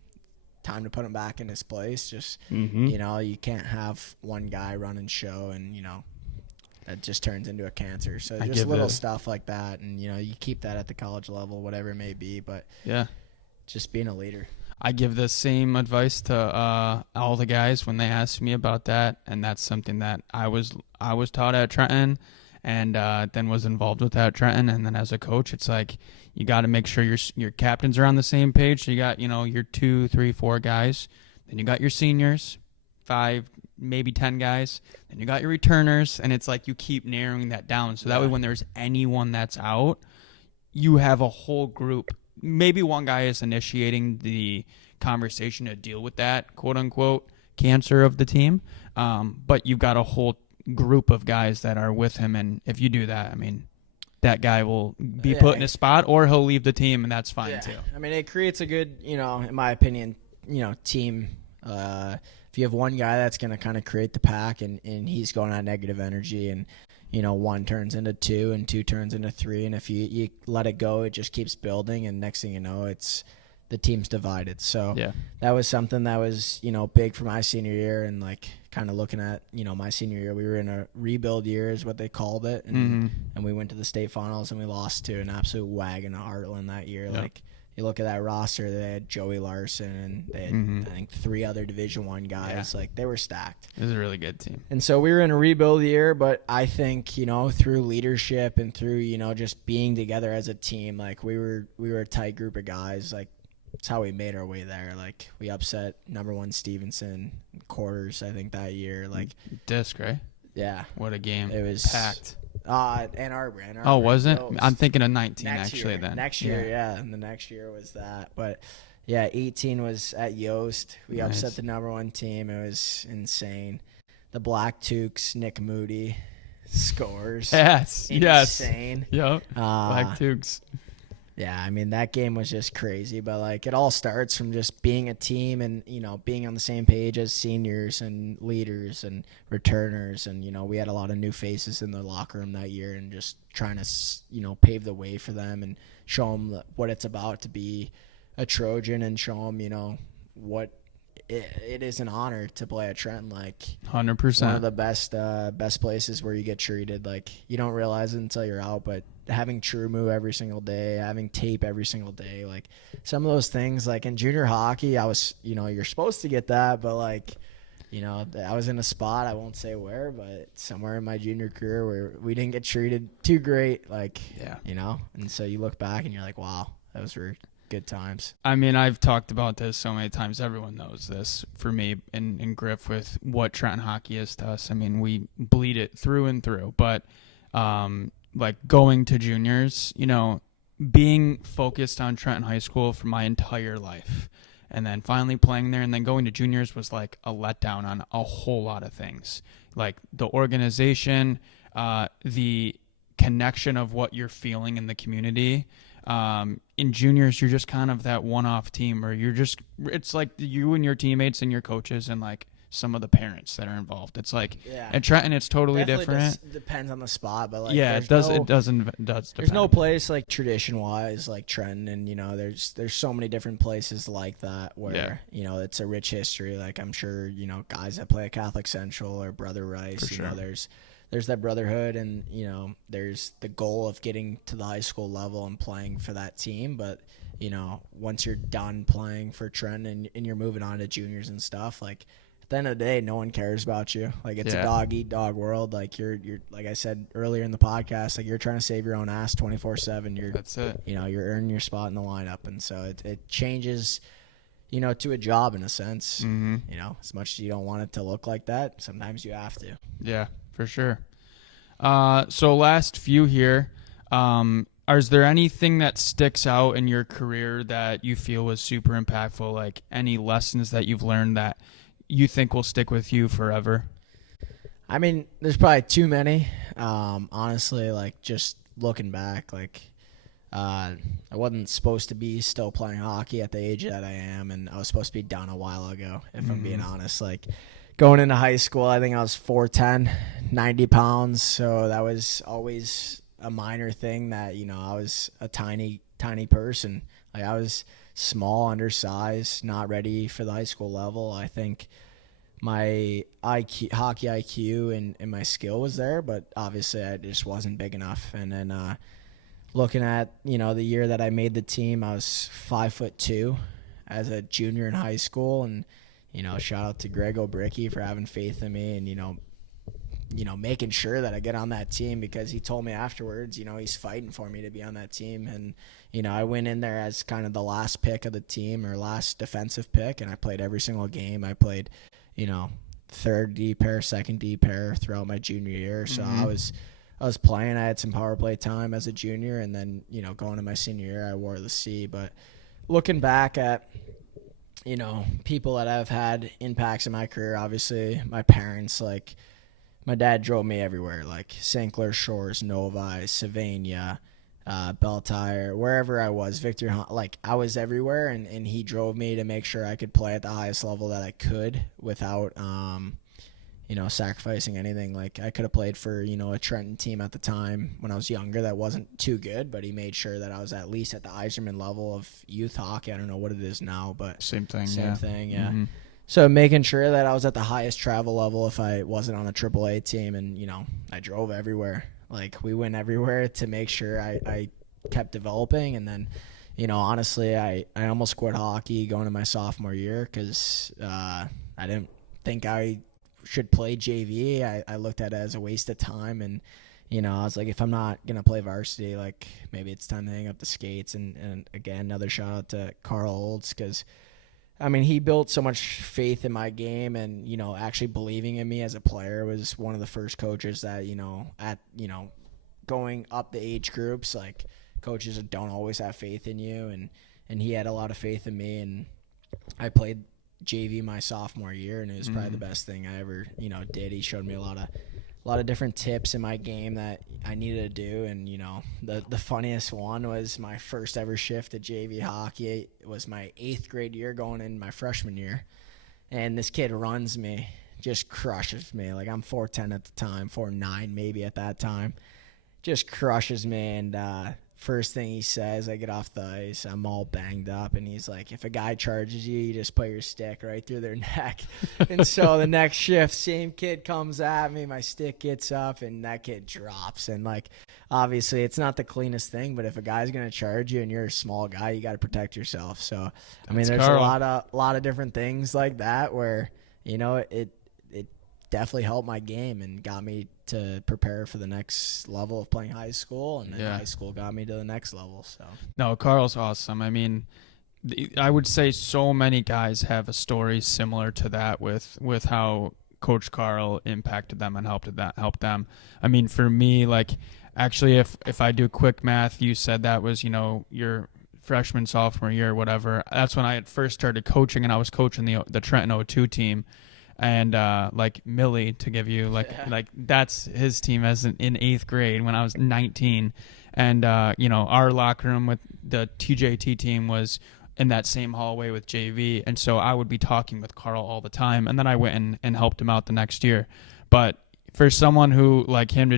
time to put him back in his place. Just, you know, you can't have one guy running show and, you know, that just turns into a cancer. So just little stuff like that. And, you know, you keep that at the college level, whatever it may be. But yeah, just being a leader. I give the same advice to all the guys when they ask me about that. And that's something that I was taught at Trenton. And then was involved with that at Trenton, and then as a coach, it's like you got to make sure your captains are on the same page. So you got, you know, your 2, 3, 4 guys, then you got your seniors, 5, maybe 10 guys, then you got your returners, and it's like you keep narrowing that down. So that way, when there's anyone that's out, you have a whole group. Maybe one guy is initiating the conversation to deal with that quote unquote cancer of the team, but you've got a whole group of guys that are with him, and if you do that, I mean, that guy will be put in a spot, or he'll leave the team, and that's fine too. I mean, it creates a good, you know, in my opinion, you know, team. If you have one guy that's going to kind of create the pack, and he's going on negative energy, and you know, 1 turns into 2, and 2 turns into 3, and if you let it go, it just keeps building, and next thing you know, it's the team's divided. So that was something that was, you know, big for my senior year, and like kind of looking at, you know, my senior year, we were in a rebuild year is what they called it. And we went to the state finals and we lost to an absolute wagon of Heartland that year. Like, you look at that roster, they had Joey Larson and they had, I think, 3 other Division I guys. Like, they were stacked. It was a really good team. And so we were in a rebuild year, but I think, you know, through leadership and through, you know, just being together as a team, like, we were a tight group of guys. Like, it's how we made our way there. Like, we upset number 1 Stevenson quarters, I think, that year. Like, disc, right? Yeah. What a game. It was packed. Ann Arbor. Oh, was it? I'm thinking of 19 actually then. Next year, yeah. And the next year was that. But yeah, 18 was at Yost. We upset the number 1 team. It was insane. The Black Tukes, Nick Moody scores. Insane. Yep. Black Tukes. Yeah, I mean, that game was just crazy, but like, it all starts from just being a team and, you know, being on the same page as seniors and leaders and returners. And, you know, we had a lot of new faces in the locker room that year, and just trying to, you know, pave the way for them and show them what it's about to be a Trojan, and show them, you know, what it is an honor to play at Trenton. Like, 100%. One of the best places where you get treated. Like, you don't realize it until you're out, but having true move every single day, having tape every single day, like, some of those things, like in junior hockey, I was, you know, you're supposed to get that, but like, you know, I was in a spot, I won't say where, but somewhere in my junior career where we didn't get treated too great, like, you know, and so you look back and you're like, wow, those were good times. I mean, I've talked about this so many times. Everyone knows this for me in Griff with what Trenton hockey is to us. I mean, we bleed it through and through, but like going to juniors, you know, being focused on Trenton High School for my entire life, and then finally playing there, and then going to juniors was like a letdown on a whole lot of things, like the organization, the connection of what you're feeling in the community. In juniors, you're just kind of that one-off team, or it's like you and your teammates and your coaches and like some of the parents that are involved. It's like at Trenton, it's totally different. Depends on the spot, but like, it does depend. There's no place like tradition-wise like Trenton, and you know, there's so many different places like that where you know, it's a rich history. Like, I'm sure, you know, guys that play at Catholic Central or Brother Rice, you know, there's that brotherhood, and you know, there's the goal of getting to the high school level and playing for that team. But you know, once you're done playing for Trenton and you're moving on to juniors and stuff, like, at the end of the day, no one cares about you. Like, it's a dog eat dog world. Like, you're like I said earlier in the podcast, like, you're trying to save your own ass 24/7. That's it. You know, you're earning your spot in the lineup, and so it changes, you know, to a job in a sense. You know, as much as you don't want it to look like that, sometimes you have to. Yeah, for sure. So last few here, is there anything that sticks out in your career that you feel was super impactful? Like, any lessons that you've learned that you think will stick with you forever? I mean, there's probably too many. Honestly, like, just looking back, like, I wasn't supposed to be still playing hockey at the age that I am, and I was supposed to be done a while ago, if I'm being honest. Like, going into high school, I think I was 4'10", 90 pounds, so that was always a minor thing that, I was a tiny person. Like, I was small, undersized, not ready for the high school level. I think my hockey IQ and my skill was there, but obviously I just wasn't big enough. And then looking at, the year that I made the team, I was 5'2" as a junior in high school. And, shout out to Greg O'Bricky for having faith in me and, making sure that I get on that team, because he told me afterwards, he's fighting for me to be on that team. And, I went in there as kind of the last pick of the team, or last defensive pick, and I played every single game. I played, third D pair, second D pair throughout my junior year. So I was playing. I had some power play time as a junior, and then, going to my senior year, I wore the C. But looking back at, people that have had impacts in my career, obviously my parents, like my dad drove me everywhere, like St. Clair Shores, Novi, Sylvania, Belle Tire, wherever I was, Victor, like I was everywhere, and he drove me to make sure I could play at the highest level that I could without, sacrificing anything. Like, I could have played for, a Trenton team at the time when I was younger that wasn't too good, but he made sure that I was at least at the Iserman level of youth hockey. I don't know what it is now, but Same thing, yeah. Mm-hmm. So making sure that I was at the highest travel level if I wasn't on a AAA team, and, I drove everywhere. Like, we went everywhere to make sure I kept developing. And then, honestly, I almost quit hockey going to my sophomore year because I didn't think I should play JV. I looked at it as a waste of time. And, I was like, if I'm not going to play varsity, like, maybe it's time to hang up the skates. And again, another shout out to Carl Olds, because he built so much faith in my game, and, actually believing in me as a player. Was one of the first coaches that, going up the age groups, like, coaches don't always have faith in you. And he had a lot of faith in me, and I played JV my sophomore year, and it was probably the best thing I ever, did. He showed me a lot of different tips in my game that I needed to do. And, the funniest one was my first ever shift at JV hockey. It was my 8th grade year going in my freshman year. And this kid runs me, just crushes me. Like, I'm 4'10" at the time, 4'9" maybe at that time. Just crushes me. And first thing he says, I get off the ice, I'm all banged up, and he's like, if a guy charges you, you just put your stick right through their neck. And so the next shift, same kid comes at me, my stick gets up, and that kid drops. And, like, obviously it's not the cleanest thing, but if a guy's going to charge you and you're a small guy, you got to protect yourself. So, there's Carl. a lot of different things like that where, it definitely helped my game and got me to prepare for the next level of playing high school, and then high school got me to the next level. So no, Carl's awesome. I would say so many guys have a story similar to that with how Coach Carl impacted them and helped them. For me, like, actually, if I do quick math, you said that was, your freshman, sophomore year, whatever. That's when I had first started coaching, and I was coaching the Trenton 02 team. And like Millie, to give you like that's his team as in 8th grade when I was 19. And our locker room with the TJT team was in that same hallway with JV, and so I would be talking with Carl all the time. And then I went and helped him out the next year. But for someone who like him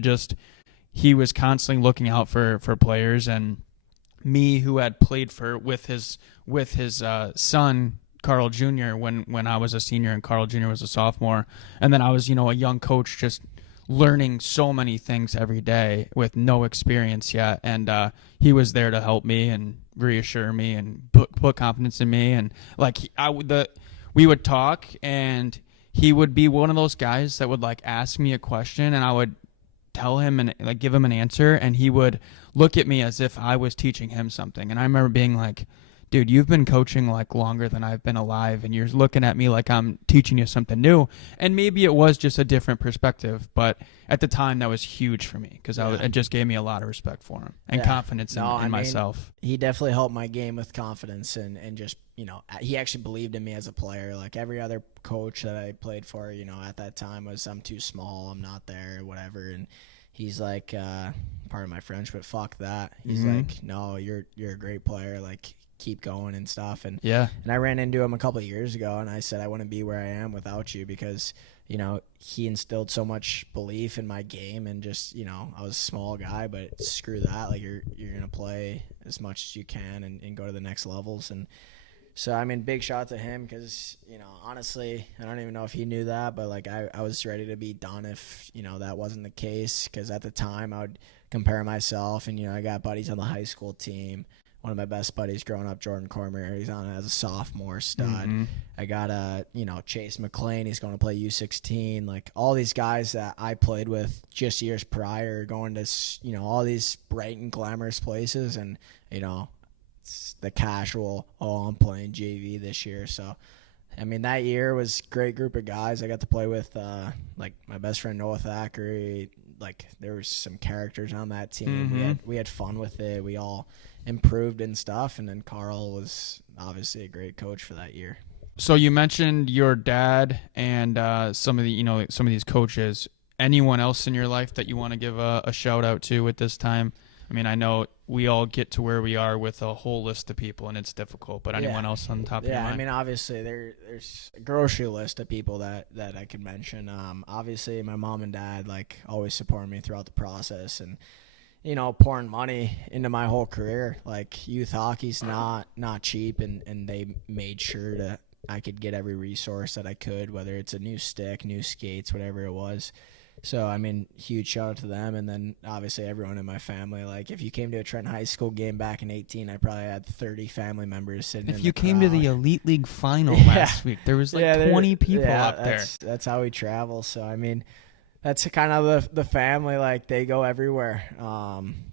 he was constantly looking out for players, and me who had played with his son Carl Jr. when I was a senior and Carl Jr. was a sophomore. And then I was, a young coach just learning so many things every day with no experience yet. And he was there to help me and reassure me and put confidence in me. And like we would talk, and he would be one of those guys that would like ask me a question, and I would tell him and like give him an answer, and he would look at me as if I was teaching him something. And I remember being like, dude, you've been coaching like longer than I've been alive, and you're looking at me like I'm teaching you something new. And maybe it was just a different perspective, but at the time that was huge for me because it just gave me a lot of respect for him and confidence in myself. He definitely helped my game with confidence and just, he actually believed in me as a player. Like every other coach that I played for, at that time was, I'm too small, I'm not there, whatever. And he's like, pardon my French, but fuck that. He's Mm-hmm. like, no, you're a great player. Like, keep going and stuff. And Yeah. I ran into him a couple of years ago, and I said I wouldn't be where I am without you, because he instilled so much belief in my game. And just, I was a small guy, but screw that. Like, you're gonna play as much as you can and go to the next levels. And so, I mean, big shout out to him, because, honestly, I don't even know if he knew that, but, like, I was ready to be done if, that wasn't the case, because at the time I would compare myself, and, I got buddies on the high school team. One of my best buddies growing up, Jordan Cormier, he's on as a sophomore stud. Mm-hmm. I got, Chase McLean, he's going to play U16. Like, all these guys that I played with just years prior, going to, all these bright and glamorous places, and, it's the casual, I'm playing JV this year. So, I mean, that year was a great group of guys. I got to play with, like, my best friend Noah Thackeray. Like, there was some characters on that team. Mm-hmm. We had fun with it. We all improved and stuff. And then Carl was obviously a great coach for that year. So you mentioned your dad and some of these coaches. Anyone else in your life that you want to give a shout out to at this time? I mean, I know we all get to where we are with a whole list of people, and it's difficult. But anyone else on top of your mind? Yeah, I mean, obviously there's a grocery list of people that I could mention. Obviously, my mom and dad, like, always supported me throughout the process, and pouring money into my whole career. Like, youth hockey's not cheap, and they made sure that I could get every resource that I could, whether it's a new stick, new skates, whatever it was. So, I mean, huge shout out to them. And then obviously everyone in my family. Like, if you came to a Trenton High School game back in 2018, I probably had 30 family members sitting in the crowd. If you came to the Elite League final last week, there was like 20 people up there. That's how we travel. So, I mean, that's kind of the family. Like, they go everywhere.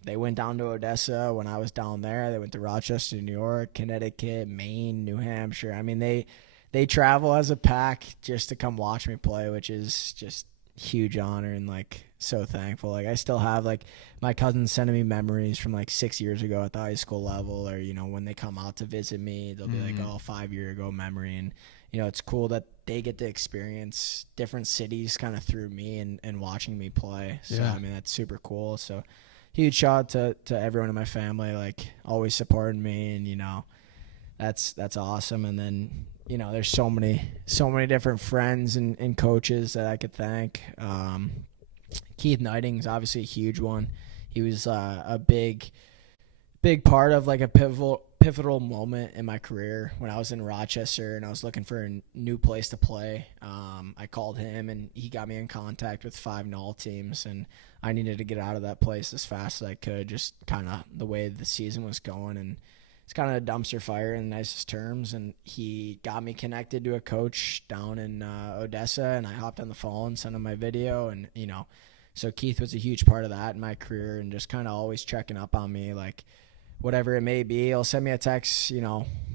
They went down to Odessa when I was down there. They went to Rochester, New York, Connecticut, Maine, New Hampshire. I mean, they travel as a pack just to come watch me play, which is just huge honor, and, like, so thankful. Like, I still have, like, my cousins sending me memories from, like, 6 years ago at the high school level, or, when they come out to visit me, they'll be like, 5 year ago memory. And, it's cool that they get to experience different cities kind of through me and watching me play. So, Yeah. I mean, that's super cool. So, huge shout out to everyone in my family, like, always supporting me, and, that's awesome. And then, there's so many different friends and coaches that I could thank. Keith Knighting's obviously a huge one. He was a big part of, like, a pivotal moment in my career when I was in Rochester and I was looking for a new place to play. I called him, and he got me in contact with 5 NOL teams, and I needed to get out of that place as fast as I could, just kind of the way the season was going. And it's kind of a dumpster fire in the nicest terms, and he got me connected to a coach down in Odessa, and I hopped on the phone, sent him my video, and, so Keith was a huge part of that in my career, and just kind of always checking up on me, like, whatever it may be. He'll send me a text,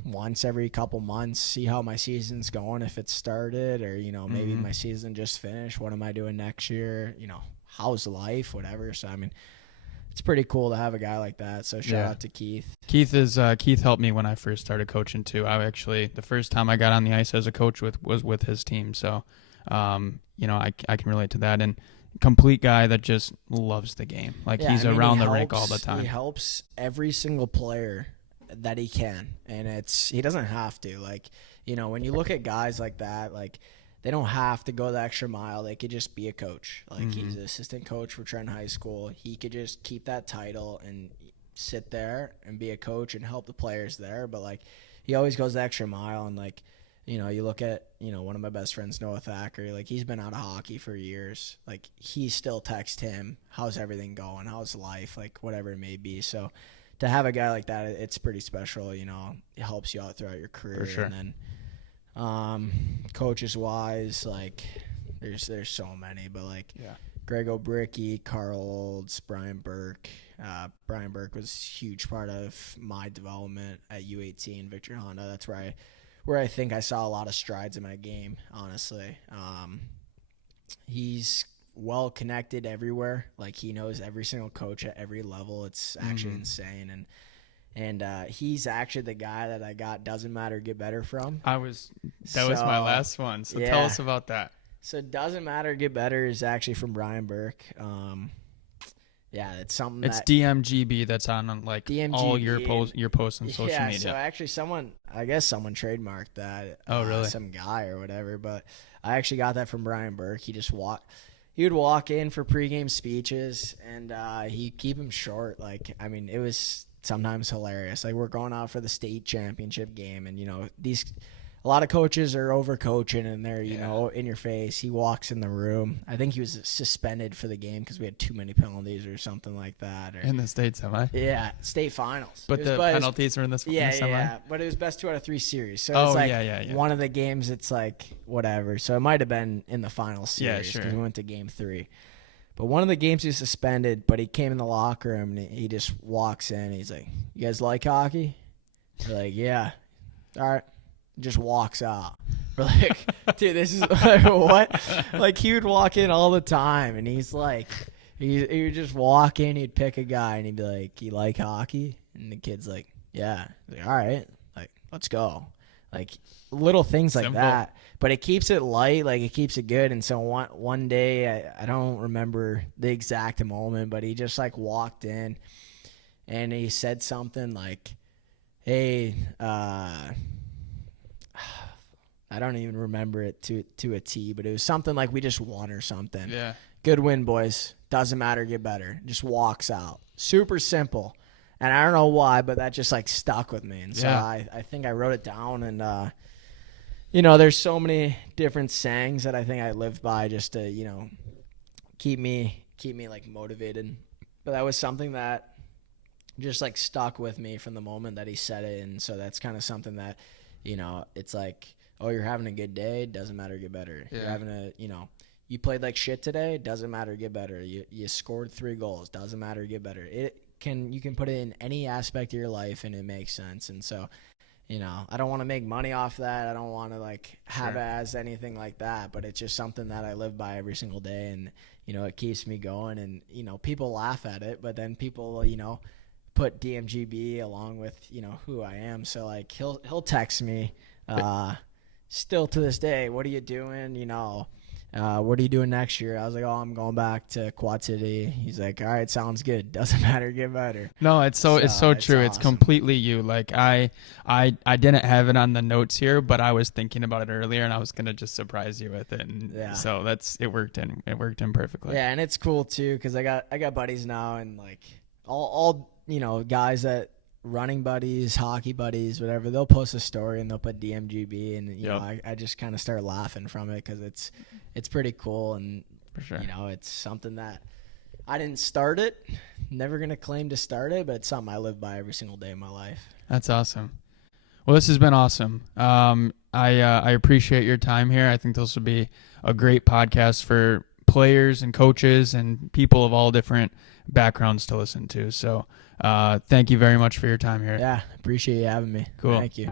once every couple months, see how my season's going, if it started, or, maybe my season just finished. What am I doing next year? How's life, whatever. So, I mean, it's pretty cool to have a guy like that. So shout out to Keith. Keith helped me when I first started coaching too. The first time I got on the ice as a coach was with his team. So, I can relate to that. And complete guy that just loves the game. Like, he's around the rink all the time. He helps every single player that he can. And he doesn't have to. Like, when you look at guys like that, like, they don't have to go the extra mile. They could just be a coach. Like, he's an assistant coach for Trenton High School. He could just keep that title and sit there and be a coach and help the players there. But, like, he always goes the extra mile. And, like, you look at, one of my best friends, Noah Thackeray, like, he's been out of hockey for years. Like, he still texts him, how's everything going? How's life? Like, whatever it may be. So to have a guy like that, it's pretty special. It helps you out throughout your career. For sure. And then, coaches wise, like, there's so many, but, like, Greg O'Bricky, Carl Olds, Brian Burke. Brian Burke was a huge part of my development at U18 Victor Honda. That's where I think I saw a lot of strides in my game, honestly. He's well connected everywhere. Like, he knows every single coach at every level. It's actually insane. And he's actually the guy that I got Doesn't Matter, Get Better from. That was my last one. So tell us about that. So Doesn't Matter, Get Better is actually from Brian Burke. Yeah, it's something. It's DMGB that's on like DMGB, all your posts on social media. So actually someone trademarked that. Oh, really? Some guy or whatever. But I actually got that from Brian Burke. He would walk in for pregame speeches, and he'd keep them short. Like, I mean, it was sometimes hilarious. Like, we're going out for the state championship game, and, a lot of coaches are overcoaching, and they're, in your face. He walks in the room. I think he was suspended for the game because we had too many penalties or something like that. Or, in the state semi? Yeah, state finals. But the penalties were in the semi? Yeah, but it was best 2 out of 3 series. So one of the games, it's like whatever. So it might have been in the final series because we went to game 3. But one of the games he was suspended, but he came in the locker room, and he just walks in. He's like, "You guys like hockey?" We're like, "Yeah." "All right." Just walks out. We're like, dude, this is like, what? Like, he would walk in all the time, and he's like, he would just walk in, he'd pick a guy, and he'd be like, "You like hockey?" And the kid's like, "Yeah." He's like, "All right, like, let's go." Like, little things like that. But it keeps it light, like, it keeps it good. And so one day, I don't remember the exact moment, but he just, like, walked in, and he said something like, "Hey, I don't even remember it to a T, but it was something like we just won or something." Yeah. "Good win, boys. Doesn't matter, get better." Just walks out. Super simple. And I don't know why, but that just like stuck with me. And so I think I wrote it down, and there's so many different sayings that I think I live by just to, keep me like motivated. But that was something that just like stuck with me from the moment that he said it. And so that's kind of something that, it's like, oh, you're having a good day, doesn't matter, get better. Yeah. You're having you played like shit today, doesn't matter, get better. You scored 3 goals, doesn't matter, get better. You can put it in any aspect of your life, and it makes sense. And so, I don't want to make money off that. I don't want to like have it as anything like that, but it's just something that I live by every single day, and it keeps me going. And people laugh at it, but then people put DMGB along with who I am. So like he'll text me still to this day, "What are you doing? What are you doing next year?" I was like, "Oh, I'm going back to Quad City." He's like, "All right, sounds good. Doesn't matter, get better." No, it's so true. Awesome. It's completely you. Like I didn't have it on the notes here, but I was thinking about it earlier, and I was gonna just surprise you with it. And so it worked in perfectly. Yeah, and it's cool too because I got buddies now, and like all guys that running buddies, hockey buddies, whatever, they'll post a story and they'll put DMGB, and I just kind of start laughing from it because it's pretty cool. And for sure, it's something that I didn't start it, never gonna claim to start it, but it's something I live by every single day of my life. That's awesome. Well, this has been awesome. I appreciate your time here. I think this will be a great podcast for players and coaches and people of all different backgrounds to listen to. So thank you very much for your time here. Yeah, appreciate you having me. Cool. Thank you.